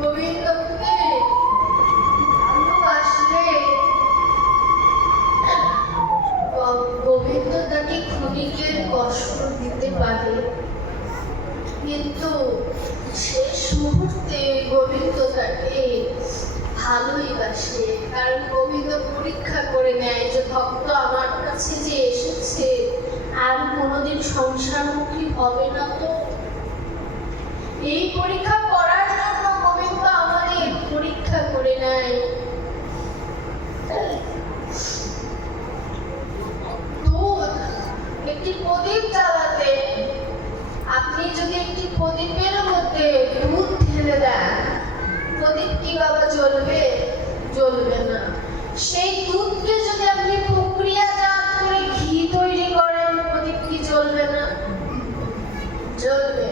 গোবিন্দকে ভালোবাসলে গোবিন্দ তাকে ক্ষণিকের কষ্ট দিতে পারে, কিন্তু শেষ মুহূর্তে গোবিন্দ তাকে ভালোই বাসে, কারণ গোবিন্দ পরীক্ষা করে নেয় যে ভক্ত আমার কাছে যে এসেছে আর কোনোদিন সংসারমুখী হবে না তো। এই পরীক্ষা করার জন্য গোবিন্দ আমাদের পরীক্ষা করে নেয়। দুধ একটি প্রদীপ জ্বালাতে আপনি যদি একটি প্রদীপের মধ্যে দুধ ঢেলে দেন, প্রদীপ কি বাবা জ্বলবে? জ্বলবে না। সেই দুধকে যদি আপনি প্রক্রিয়াজাত করে ঘি তৈরি করেন, প্রদীপ কি জ্বলবে না? জ্বলবে।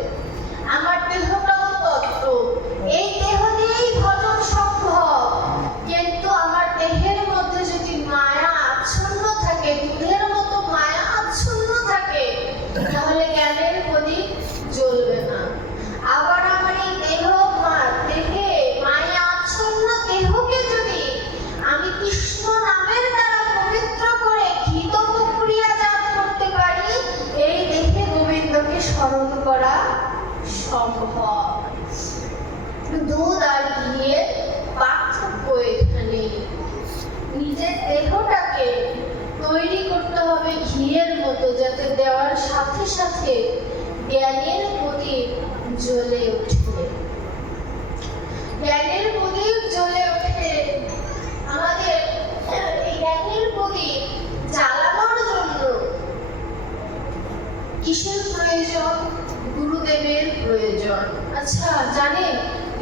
আমার দেহটাও তত্ত্ব, এই দেহ দিয়েই ভজন সম্ভব, কিন্তু আমার দেহের মধ্যে যদি মায়া আচ্ছন্ন থাকে, দুধের মতো মায়া আচ্ছন্ন থাকে, তাহলে জ্ঞানের প্রদীপ জ্বলবে না। আবার আমার এই দেহে মায়া আচ্ছন্ন দেহকে যদি আমি কৃষ্ণ নামের দ্বারা পবিত্র করে ঘৃত প্রক্রিয়াজাত করতে পারি, এই দেহে গোবিন্দকে স্মরণ করা সম্ভব। দুধ আর ঘিয়ের পার্থক্য এখানে। নিজের দেহটাকে তৈরি করতে হবে ঘিয়ের মতো, যাতে দেওয়ার সাথে সাথে জ্ঞানের প্রদীপ জ্বলে ওঠে। জ্ঞানের প্রদীপ জ্বলে ওঠে। আমাদের এই জ্ঞানের প্রদীপ জ্বালানোর জন্য কিসের প্রয়োজন? গুরুদেবের প্রয়োজন। আচ্ছা জানেন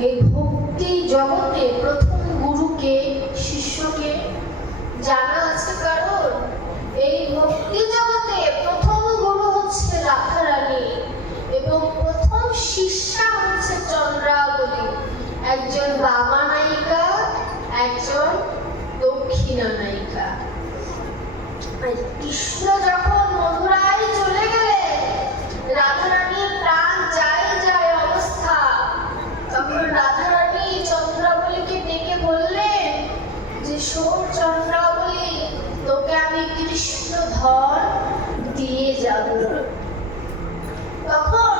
এই ভক্তি জগতে প্রথম গুরুকে, শিষ্যকে জানা আছে কারণ? এই ভক্তি জগতে প্রথম গুরু হচ্ছে রাধারানী এবং প্রথম শিষ্যা হচ্ছে চন্দ্রাবলী, একজন বামা নায়িকা, একজন দক্ষিণা নায়িকা। কৃষ্ণ যখন মথুরায় চলে গেলেন, রাধারানীর প্রাণ যায় অবস্থা, তখন রাধারানী চন্দ্রাবলীকে ডেকে বললেন যে শোন চন্দ্রাবলী, তোকে আমি কৃষ্ণ ধন দিয়ে যাব। তখন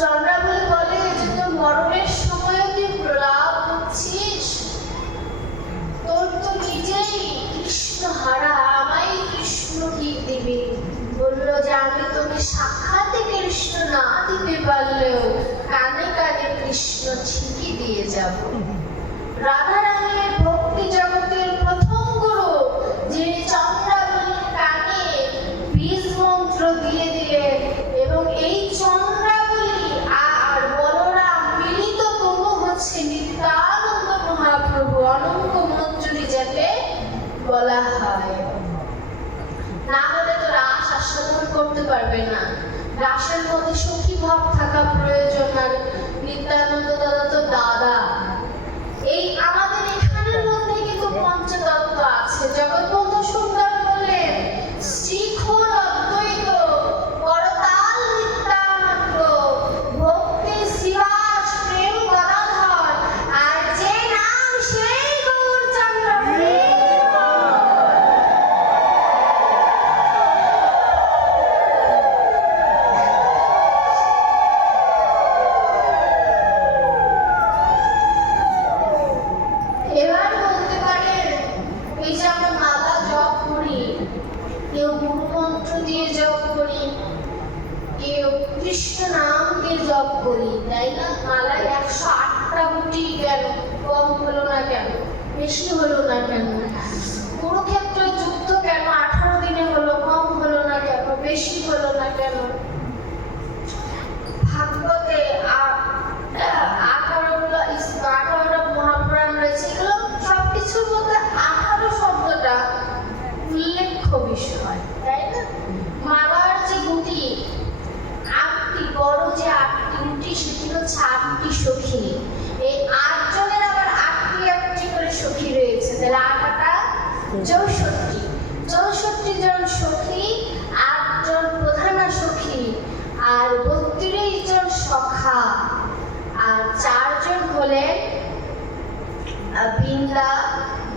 চন্দ্রাবলী বলে যে তোর মরণের সময় তুই প্রলাপ করছিস, তোর তো নিজেই কৃষ্ণ হারা, আমায় কৃষ্ণ কি দিবি? বললো যে আমি তোকে সাক্ষাতে কৃষ্ণ না দিতে পারলেও কানে কানে কৃষ্ণ ঠিকই দিয়ে যাব। রাধারানীর ভক্তি জগতের প্রথম গুরু, যিনি চন্দ্রাবলীর কানে বীজ মন্ত্র দিয়ে দিলেন, এবং এই চন্দ্রাবলী আর বলরাম মিলিত তনু হচ্ছে নিত্যানন্দ মহাপ্রভু, অনন্ত মঞ্জুরি যাকে বলা হয়। না হলে তো রাস আস্বাদন করতে পারবে না। রাসের মধ্যে সখী ভাব থাকা প্রয়োজন, আর নিত্যানন্দ দাদা তো দাদা, জপ করি, তাই না? মালায় 108টা গুটি কেন? কম হলো না কেন? বেশি হলো না কেন? কুরুক্ষেত্র যুদ্ধ কেন 18 দিনে হলো? কম হলো না কেন? বেশি হলো না কেন? ভাগবতে 18টা মহাপুরাণ রয়েছে, এগুলো সবকিছুর মধ্যে 18 শব্দটা উল্লেখ্য বিষয়, তাই না? মালার যে গুটি 8টি, বড় যে 8টি গুটি, সেটি হচ্ছে 8টি সখী। এই 8 জনের আবার 8টি করে সখী রয়েছে, তাহলে 8টা 64 জন সখী, 8 জন প্রধানা সখী, আর 32 জন সখা, আর 4 জন হলেন বৃন্দা,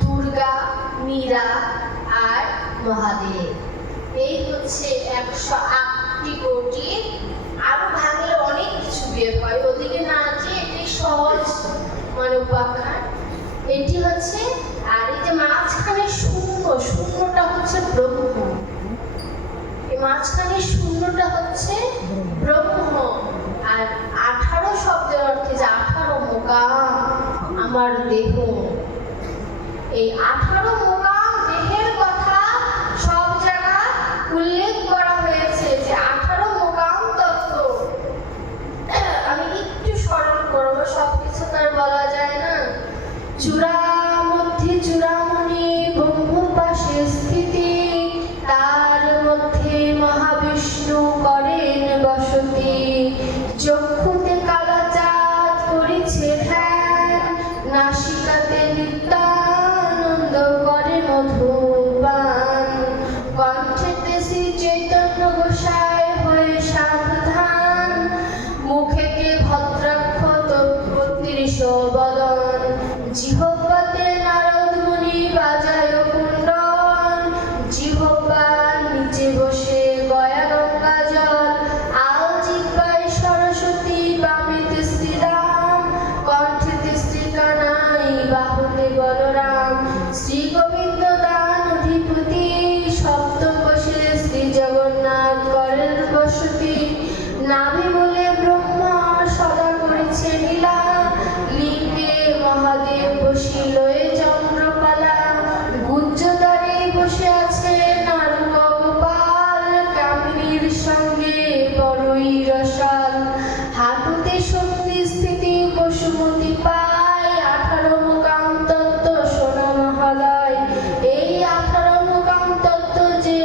দুর্গা, মীরা আর মহাদেব। এই হচ্ছে 108টি কোটি। আরো ভাঙলে অনেক কিছু বের হয়, ওদিকে না যে এটি সহজ মানে উপাখ্যান। এটি হচ্ছে, আর এই যে মাঝখানে শূন্যটা হচ্ছে ব্রহ্ম। এই মাঝখানে শূন্যটা হচ্ছে ব্রহ্ম। আর 18 শব্দের অর্থে যে 18 মোকাম আমার দেহ, এই 18 মোকাম দেহের কথা সব জায়গায় উল্লেখ করা হয়েছে যে 18 মোকাম তত্ত্ব। আমি একটু স্মরণ করবো, সবকিছু তার বলা যায় না। চূড়া মধ্যে চূড়ামণি ব্রহ্ম পাশে স্থিতি, তার মধ্যে মহাবিষ্ণু করেন বসতি। চক্ষুতে কালাচাঁদ করিছে ধ্যান, নাসিকাতে নিত্যানন্দ করে মধুপান। কণ্ঠেতে শ্রী চৈতন্য গোসাই হয়ে সাবধান, মুখেতে ভদ্রাক্ষ 32 বদন। জিহ্বাতে নারদ মুনি বাজায় কুণ্ডল, জিহ্বার নিচে বসে গয়া গঙ্গা জল। আল জিহ্বায় সরস্বতী, বামেতে শ্রীরাম, কণ্ঠেতে শ্রীকানাই, বাহুতে বলরাম। শ্রী গোবিন্দ দান অধিপতি, সপ্তম বসে শ্রী জগন্নাথ করেন বসতি। নাভি বলে ব্রহ্মা সদা করেছে লীলা, লিঙ্গে মহাদেব বসিল এ চন্দ্রকলা। গুজ্জদ্বারে বসে আছে নারদ গোপাল, কামিনীর সঙ্গে বড়ই রসাল। হাঁটুতে শক্তি স্থিতি বসুমতি পায়, 18 মোকাম তত্ত্ব শোনো মহালয়। এই 18 মোকাম তত্ত্ব যে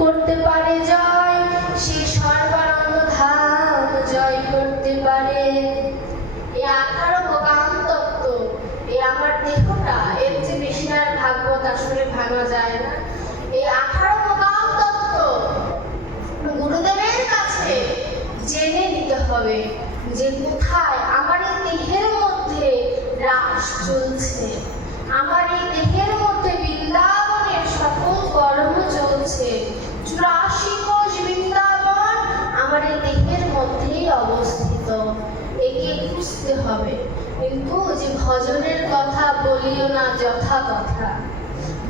করতে পারে জয়, সে সর্বানন্দ ধাম জয় করতে পারে। এই 18 মোকাম তত্ত্ব, এই আমার দেহটা, এর যে বেশি আর ভাগবত আসলে ভাঙা যায় না। এই 18 মোকাম তত্ত্ব গুরুদেবের কাছে জেনে নিতে হবে যে কোথায় আমার এই দেহের মধ্যে রাস চলছে, আমার এই দেহের মধ্যে বৃন্দাবনের সকল কর্ম চলছে। 84 কোষ বৃন্দাবন আমার এই দেহের মধ্যেই অবস্থিত, একে খুঁজতে হবে। কিন্তু যে ভজনের কথা বলিও না যথা কথা,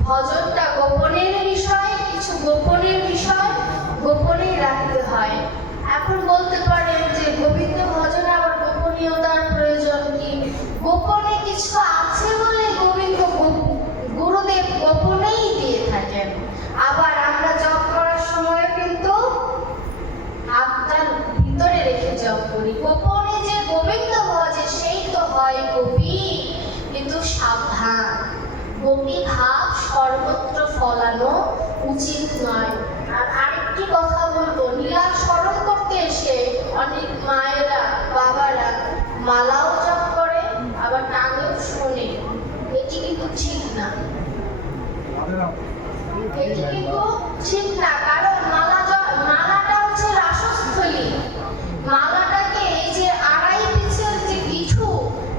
ভজনটা গোপনের বিষয়, কিছু গোপনের বিষয় গোপনেই রাখতে হয়। এখন বলতে পারেন যে গোবিন্দ ভজনে আবার গোপনীয়তার প্রয়োজন কি? গোপনে কিছু আছে বলে গোবিন্দ গুরুদেব গোপনেই দিয়ে থাকেন। আবার আমরা জপ করার সময় কিন্তু আত্মার ভিতরে রেখে জপ করি। গোপনে যে গোবিন্দ ভজে সেই তো হয় গোপী, কিন্তু সাবধান, গোপী ভাব সর্বত্র ফলানো উচিত নয়। আর আরেকটি কথা বলবো, লীলা স্মরণ করতে এসে অনেক মায়েরা বাবারা মালাও জপ করে, আবার টাঙেও শোনে। এটি কিন্তু ঠিক না, এটি কিন্তু ঠিক না। কারণ মালাটা হচ্ছে রাসস্থলী। মালাটাকে এই যে আড়াই পিছের যে গিঠু,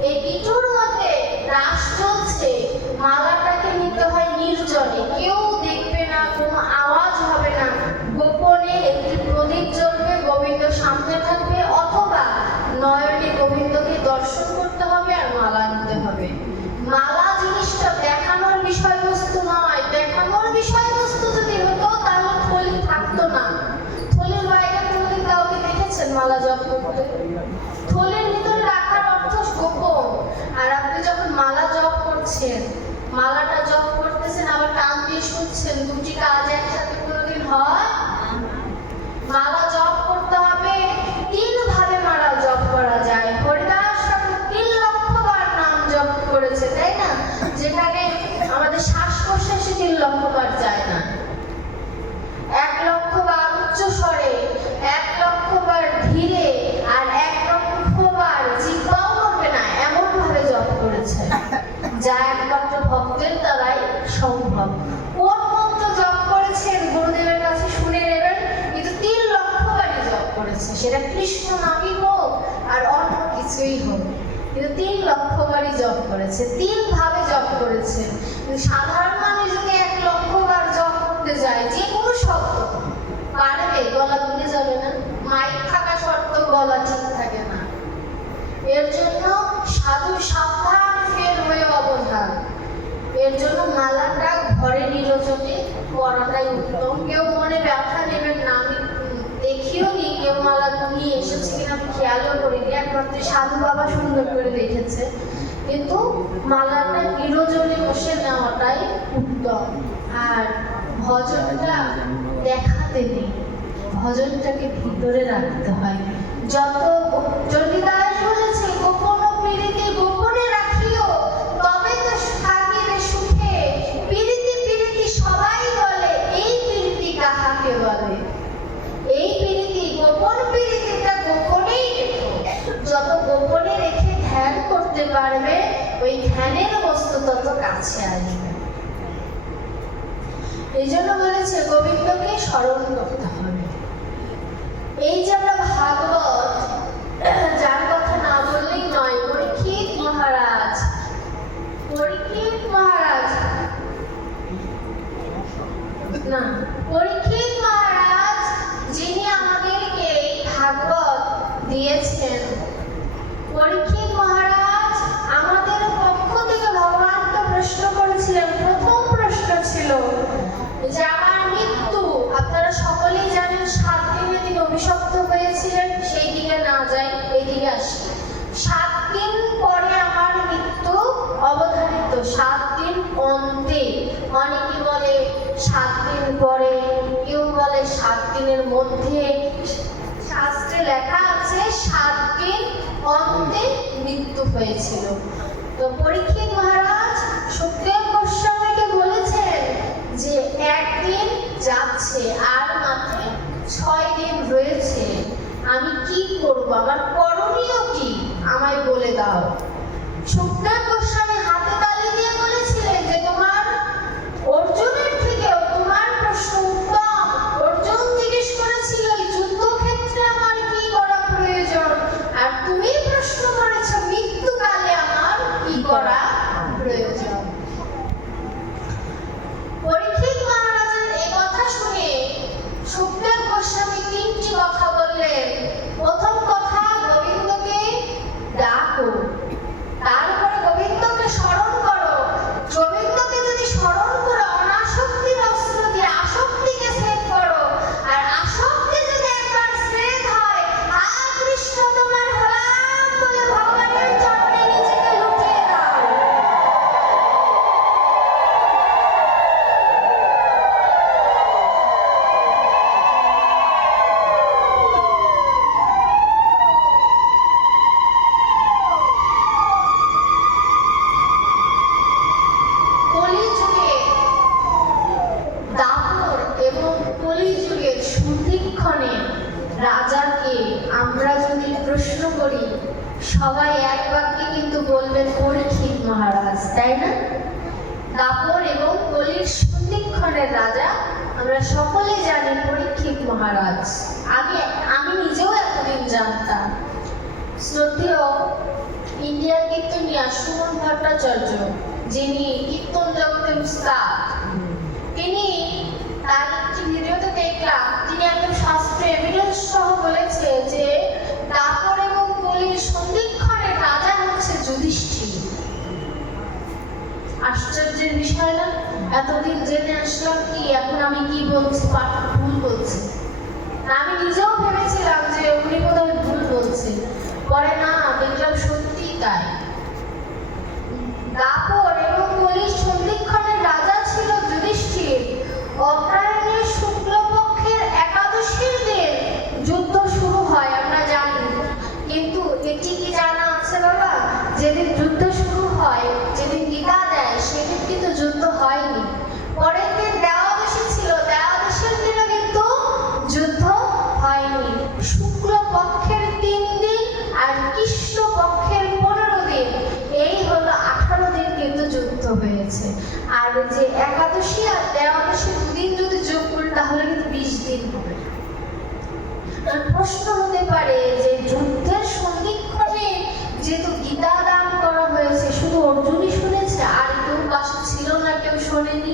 এই গিঠুর মধ্যে রাস চলছে, মালাটাকে নিতে হয় নির্জনে, কেউ দেখবে না, কোনো আওয়াজ হবে না। গোপনে একটি প্রদীপ জ্বলবে, গোবিন্দ সামনে থাকবে, অথবা নয়নে গোবিন্দকে দর্শন করতে হবে আর মালা নিতে হবে। মালা জিনিসটা দেখানোর বিষয়বস্তু নয়। দেখানোর বিষয়বস্তু যদি হতো তাহলে মালা জপ করতে? থলের ভিতরে রাখার অর্থ গোপন। আর আপনি যখন মালা জপ করছেন, মালাটা জপ করতেছেন আবার কান দিয়ে শুনছেন, দুটি কাজ একসাথে কোনোদিন হয়? মালা জপ করতে হবে, 3 ভাবে মালা জপ করা যায়। হরিদাস ঠাকুর 3 লক্ষ বার নাম জপ করেছে, তাই না? যেখানে আমাদের শ্বাস প্রশ্বাসে 3 লক্ষ বার যায় না। 1 লক্ষ বার উচ্চ স্বরে, 1 লক্ষ বার ধীরে, আর 1 লক্ষ বার জিহ্বাও নড়বে না, এমন ভাবে জপ করেছে, যা একমাত্র ভক্তের দ্বারাই সম্ভব। কোন মন্ত্র জপ করেছেন গুরুদেবের কাছে শুনে নেবেন, কিন্তু 3 লক্ষ বারই জপ করেছে, সেটা কৃষ্ণ নামই হোক আর অন্য কিছুই হোক, কিন্তু 3 লক্ষ বারই জপ করেছে, 3 ভাবে জপ করেছে। কিন্তু সাধারণ মানুষ যদি 1 লক্ষ বার জপ করতে যায়, যে কোনো শব্দ পারবে, গলা ভুলে যাবে না? মাইক থাকা সত্ত্বেও গলা ঠিক থাকে না। এর জন্য সাধু সাবধান, ফের হয়ে অবধান। এর জন্য মালাটা ঘরে নিরজনে করাটাই উত্তম। কেউ মনে ব্যথা নেবেন না, আমি দেখিও নি কেউ মালা নিয়ে এসেছে কিনা, আমি খেয়ালও করিনি, একমাত্র সাধু বাবা সুন্দর করে রেখেছে। কিন্তু মালাটা নিরজনে বসে নেওয়াটাই উত্তম। আর ভজনটা দেখাতে নেই, ভজনটাকে ভিতরে রাখতে হয়। যত চণ্ডীদাস বলেছে, গোপন পীড়িতে গোপনে রাখিও, তবে তো থাকিবে সুখে। পীড়িতি পীড়িতি সবাই বলে, এই পীড়িতি কাহাকে বলে? এই পীড়িতি, গোপন পীড়িতিটা গোপনেই রেখো। যত গোপনে রেখে ধ্যান করতে পারবে, ওই ধ্যানের বস্তু তত কাছে আসবে। এই জন্য বলেছে গোবিন্দকে স্মরণ করতে হবে। এই যে আমরা ভাগবত, যার কথা না বললেই নয়, পরীক্ষিত মহারাজ, পরীক্ষিত মহারাজ না, পরীক্ষিত মহারাজ যিনি আমাদেরকে এই ভাগবত দিয়েছেন, পরীক্ষিত মহারাজ আমাদের পক্ষ থেকে ভগবানকে প্রশ্ন করেছিলেন। প্রথম প্রশ্ন ছিল যে আমার মৃত্যু, আপনারা সকলেই জানেন 7 দিনে তিনি অভিশপ্ত হয়েছিলেন। সেই দিকে না যাই, এই দিকে আসি। 7 দিন পরে আমার মৃত্যু অবধারিত, 7 দিন অন্তে। অনেকে বলে 7 দিন পরে, কেউ বলে 7 দিনের মধ্যে। শাস্ত্রে লেখা আছে 7 দিন অন্তে মৃত্যু হয়েছিল। তো পরীক্ষিত মহারাজ সুখদেব গোস্বামীকে বলেছেন যে 1 দিন যাচ্ছে, আর মাত্র 6 দিন রয়েছে, আমি কি করব, আমার করণীয় কি, আমায় বলে দাও। সুখদেব গোস্বামী হাতে তালি দিয়ে বলেছিলেন যে তোমার অর্জুনের থেকেও তোমার প্রশ্ন উত্তম। অর্জুন জিজ্ঞেস করেছিল যুদ্ধক্ষেত্রে আমার কি করা প্রয়োজন, আর তুমি প্রশ্ন করেছ মৃত্যুকালে আমার কি করা প্রয়োজন। পরীক্ষিত মহারাজের এই কথা শুনে সুখদেব গোস্বামী 3টি কথা বললেন। প্রথম কথা, গোবিন্দকে ডাকো, তারপরে গোবিন্দকে স্মরণ করো। গোবিন্দকে যদি স্মরণ করো, অনাসক্তির অস্ত্র দিয়ে আসক্তিকে ছেদ করো। আর আসক্তি যদি একবার ছেদ হয়, আ কৃষ্ণ তোমার হলাম বলে ভগবানের চরণে নিজেকে লুটিয়ে দাও। কলিযুগে দাপর এবং কলিযুগের সন্ধিক্ষণে রাজাকে আমরা যদি প্রশ্ন করি, সবাই এক বাক্যে কিন্তু বলবেন পরীক্ষিত মহারাজ, তাই না? দাপর এবং কলির সন্ধিক্ষণের রাজা আমরা সকলেই জানি পরীক্ষিত মহারাজ। আমি নিজেও এতদিন জানতাম। শ্রদ্ধেয় ইন্ডিয়ার কীর্তনিয়া সুমন ভট্টাচার্য, যিনি কীর্তন জগতের উস্তাদ, তিনি তার একটি ভিডিওতে দেখলাম, তিনি একদম শাস্ত্রে এভিডেন্স সহ বলেছে যে দাপর এবং কলির সন্ধিক্ষণের রাজা হচ্ছে যুধিষ্ঠির। আশ্চর্যের বিষয় না? এতদিন জেনে আসলাম কি, এখন আমি কি বলছি, পাঠ ভুল বলছি। আমি নিজেও ভেবেছিলাম যে উনি বোধহয় পরে না দেখলাম সত্যি তাই। দাপর এবং কলির সন্ধিক্ষণের রাজা ছিল যুধিষ্ঠির। অগ্রহায়ণের শুক্লপক্ষের একাদশীর দিন যুদ্ধ শুরু হয় আমরা জানি, কিন্তু এটি কি জানা আছে বাবা, যেদিন যুদ্ধ শুরু হয়, যেদিন গীতা দেয়, সেদিন কিন্তু যুদ্ধ হয়নি। পরের দিন দেওয়াদশী ছিল, দেওয়াদশীর দিনও কিন্তু যুদ্ধ হয়নি। শুক্লপক্ষের 3 দিন আর কৃষ্ণ পক্ষের 15 দিন, এই হলো 18 দিন কিন্তু যুদ্ধ হয়েছে। আর যে একাদশী আর দেওয়াদশী দুদিন যদি যোগ করি তাহলে কিন্তু 20 দিন হবে। প্রশ্ন হতে পারে যে যুদ্ধের সন্ধিক্ষণে যেহেতু গীতা দান করা হয়েছে, শুধু অর্জুনই শুনেছে আর কেউ পাশে ছিল না, কেউ শোনেনি?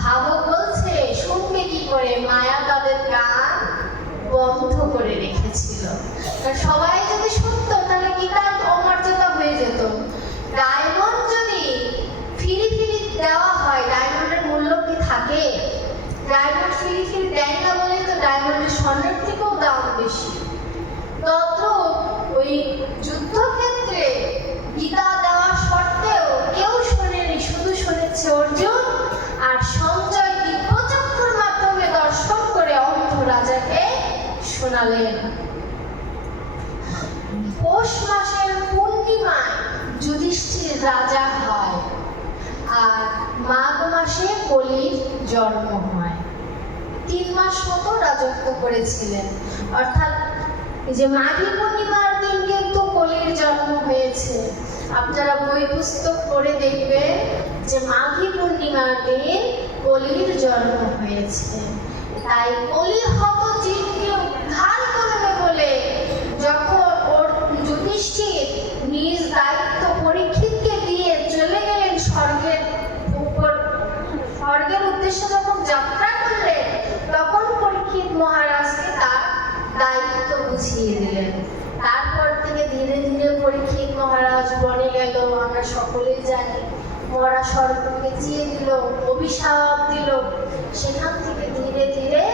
ভাবো বলছে শুনবে কি করে, মায়া তাদের কান বন্ধ করে রেখেছিল। সবাই যদি শুনতো তাহলে গীতার অমর্যাদা হয়ে যেত। ডায়মন্ড যদি ফিরি ফিরি দেওয়া হয়, ডায়মন্ডের মূল্য কি থাকে? ডায়মন্ড ফিরি ফিরি দেয় না বলে তো ডায়মন্ডের স্বর্ণের থেকেও দাম বেশি। তত ওই যুদ্ধক্ষেত্রে গীতা দেওয়া সত্ত্বেও কেউ শোনেনি, শুধু শুনেছে অর্জুন আর সঞ্জয় দিব্যচক্ষুর মাধ্যমে দর্শন করে অন্ধ রাজাকে শোনালেন। পৌষ মাসের পূর্ণিমায় যুধিষ্ঠির রাজা হয় আর মাঘ মাসে কলির জন্ম হয়। 3 মাস মতো রাজত্ব করেছিলেন, অর্থাৎ যে মাঘী পূর্ণিমার দিন কিন্তু কলির জন্ম হয়েছে। আপনারা বই পুস্তক পড়ে দেখবেন যে মাঘী পূর্ণিমার দিন কলির জন্ম হয়েছে। তাই কলি হত জীবকে উদ্ধার করবে বলে যখন ওর যুধিষ্ঠির নিজ দায়িত্ব পরীক্ষিতকে দিয়ে চলে গেলেন স্বর্গের উপর, স্বর্গের উদ্দেশ্যে যখন যাত্রা করলেন, তখন পরীক্ষিত মহারাজকে তার দায়িত্ব বুঝিয়ে দিলেন। তারপর থেকে ধীরে ধীরে পরীক্ষিত মহারাজ বনে গেল, আমরা সকলেই জানি। মরা স্বর্গকে চেয়ে দিল, অভিশাপ দিল। সেখান থেকে ধীরে ধীরে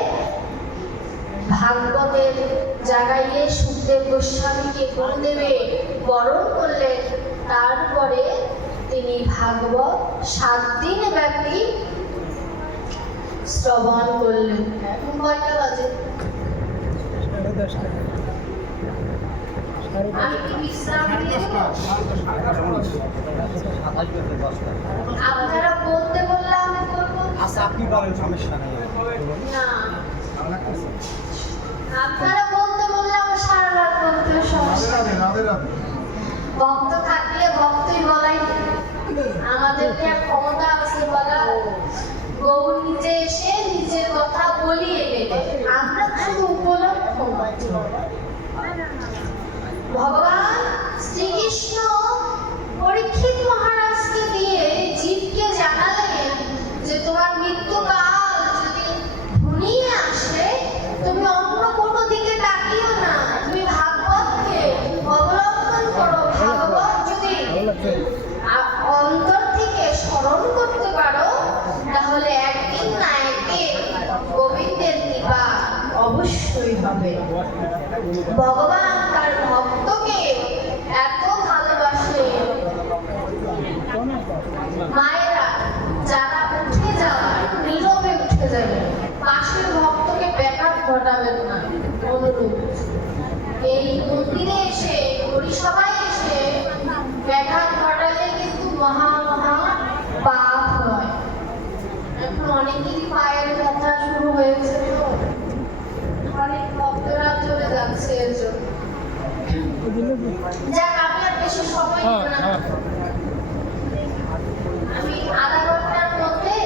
ভাগবতের জাগাইয়ে সুখদেব গোস্বামীকে গুরুদেবে বরণ করলেন। তারপরে তিনি ভাগবত 7 দিন ব্যাপী শ্রবণ করলেন। এখন কয়টা বাজে? আমি কি বিশ্রাম দিয়ে দেব? আপনারা বলতে বললে আমি করবো না, আপনারা বলতে বললে আমার সারা রাত বলতে সমস্যা নেই। ভক্ত থাকলে ভক্তই বলাই, আমাদেরকে ক্ষমতা আছে বলার। গৌর নিজে এসে নিজের কথা বলিয়ে দেবে, আমরা শুধু উপলক্ষ। ভগবান শ্রীকৃষ্ণ পরীক্ষিত মহারাজকে দিয়ে জীবকে জানালেন যে তোমার মৃত্যুকাল যদি ঘনিয়ে আসে, তুমি অন্য কোনো দিকে তাকিও না, তুমি ভাগবতকে অবলম্বন করো। ভাগবত যদি অন্তর থেকে স্মরণ করতে পারো, তাহলে একদিন না একদিন গোবিন্দের কৃপা অবশ্যই হবে। ভগবান তার ভক্তকে এত ভালোবাসে। মায়েরা যারা উঠে যাওয়ার, নীরবে উঠে যাবে, পাশের ভক্তকে ব্যাঘাত ঘটাবেন না, অনুরোধ। এই মন্দিরে এসে, পরিসভায় এসে ব্যাঘাত ঘটালে কিন্তু মহা মহা পাপ হয়। এখন অনেকেরই পায়ের ব্যথা শুরু হয়েছে, তো অনেক ভক্তরা চলে যাচ্ছে এর জন্য। যাক, আমি আর বেশি সময় নেব না। আমি আধা ঘন্টার মধ্যে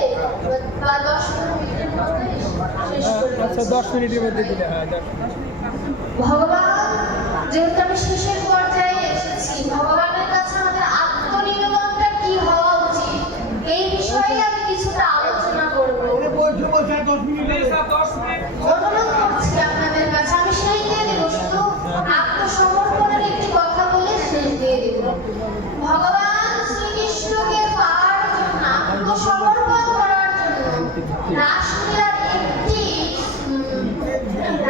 বা 10 মিনিটের মধ্যে শেষ করে দেব। আচ্ছা, 10 মিনিটের মধ্যে দিলে হয়। ভগবান, যেহেতু আমি শেষের পর্যায়ে এসেছি, ভগবানের কাছে আমাদের আত্মনিবেদনটা কি হওয়া উচিত, এই বিষয়ে আমি কিছুটা আলোচনা করব। অনুরোধ করছি আপনাদের কাছে, আমি শেষ দিয়ে দেব, শুধু আত্মসমর্পণের একটি কথা বলে শেষ দিয়ে দেব। ভগবান শ্রীকৃষ্ণকে পাওয়ার জন্য, আত্মসমর্পণ করার জন্য রাসলীলার একটি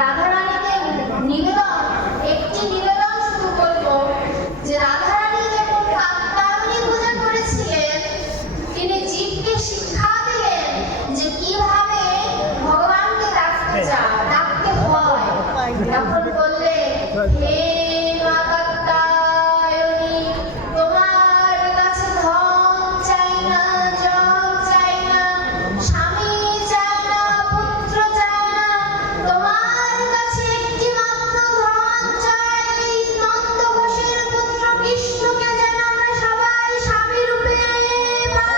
রাধারানীকে নিবেদন, একটি নিবেদন হে মা কাত্যায়নী, তোমার কাছে ধন চাই না, জল চাই না, স্বামী চাই না, পুত্র চাই না, তোমার কাছে একটি মাত্র ধন চাই, নন্দ ঘোষের পুত্র কৃষ্ণকে যেন আমরা সবাই স্বামী রূপে পাই।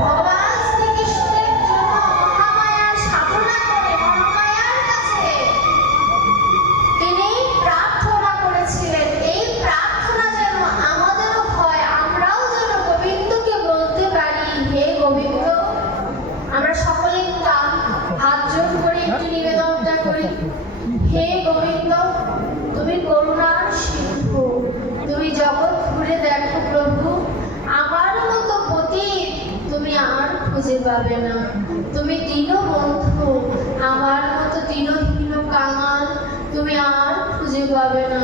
ভগবান শ্রীকৃষ্ণের জন্য মহামায়ার সাধনা করে মহামায়ার কাছে তিনি প্রার্থনা করেছিলেন, এই প্রার্থনা যেন আমাদেরও হয়, আমরাও যেন গোবিন্দকে বলতে পারি, হে গোবিন্দ। আমরা সকলে হাত জোড় করে একটু নিবেদনটা করি। হে গোবিন্দ, তুমি করুণার সিন্ধু, তুমি জগৎ ঘুরে দেখো প্রভু, আমার মতো পতিত তুমি আর খুঁজে পাবে না। তুমি দীনবন্ধু, আমার মতো দীনহীন কাঙাল তুমি আর খুঁজে পাবে না।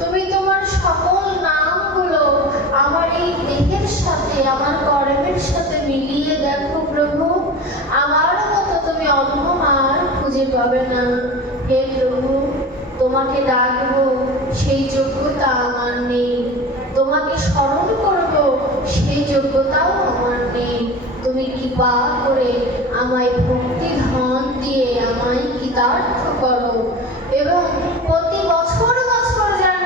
তুমি তোমার সকল নামগুলো আমার এই দেহের সাথে, আমার কর্মের সাথে মিলিয়ে দেখো প্রভু, আমার মতো তুমি অধম আর খুঁজে পাবে না। হে প্রভু, তোমাকে ডাকবো সেই যোগ্যতা আমার নেই, তোমাকে স্মরণ করব সেই যোগ্যতাও আমার নেই। তুমি কৃপা করে আমায় ভক্তি ধন দিয়ে আমায় কৃতার্থ করো, এবং প্রতি বছর বছর যেন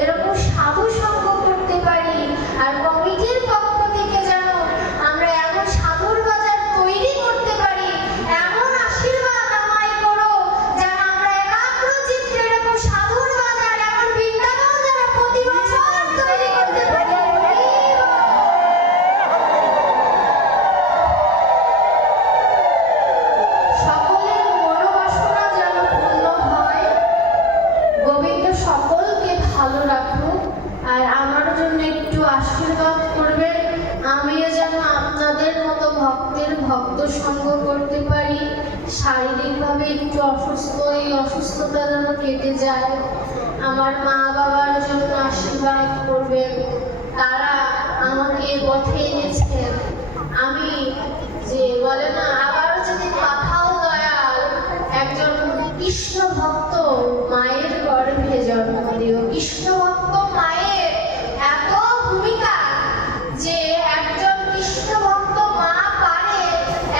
এরকম সাধু সঙ্গ করতে পারি, আর কমিটির পক্ষ থেকে যেন আমরা এমন সাধুর বাজার তৈরি করতে পারি, এমন আশীর্বাদ আমায় করো যেন আমরা একাগ্র চিত্তে এরকম সাধুর বাজার, এমন বৃন্দাবন যেন প্রতি বছর তৈরি করতে পারি। সকলের মনোবাসনা যেন পূর্ণ হয়। গোবিন্দ সকলকে ভালো রাখুক, আর আমার জন্য একটু আশীর্বাদ করবেন, আমিও যেন আপনাদের মতো ভক্তের ভক্ত সঙ্গ করতে পারি, শারীরিকভাবে একটু অসুস্থ, এই অসুস্থতা যেন কেটে যায়। আমার মা বাবার জন্য আশীর্বাদ করবেন, তারা আমাকে পথে এনেছেন। আমি যে বলে না, আবার যদি পাঠাও দয়াল, একজন কৃষ্ণ ভক্ত মায়ের গর্ভে জন্ম দিও। কৃষ্ণ ভক্ত মায়ের এত ভূমিকা যে একজন কৃষ্ণ ভক্ত মা পারে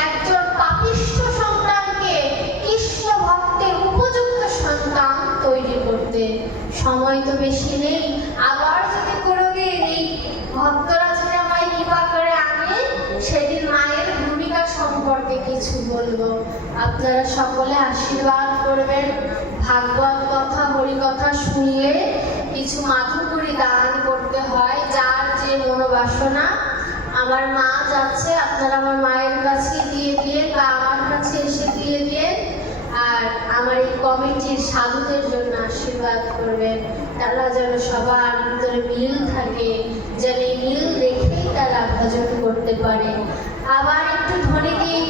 একজন পাপিষ্ঠ সন্তানকে কৃষ্ণ ভক্তের উপযুক্ত সন্তান তৈরি করতে। সময় তো বেশি নেই, আবার যদি কোনোদিন এই ভক্তরা যদি আমায় কৃপা করে আনে, সেদিন মায়ের ভূমিকা সম্পর্কে কিছু বলবো। আপনারা সকলে আশীর্বাদ করবেন। ভাগবত কথা, হরি কথা শুনলে কিছু মাধুকরী দান করতে হয়, যার যে মনোবাসনা। আমার মা যাচ্ছে, আপনারা আমার মায়ের কাছে দিয়ে দিয়ে বা আমার কাছে এসে দিয়ে দিয়ে, আর আমার এই কমিটির সাধুদের জন্য আশীর্বাদ করবেন, তারা যেন সবার ভিতরে মিল থাকে, যেন এই মিল রেখেই তারা ভজন করতে পারে। আবার একটু ধ্বনি দিই।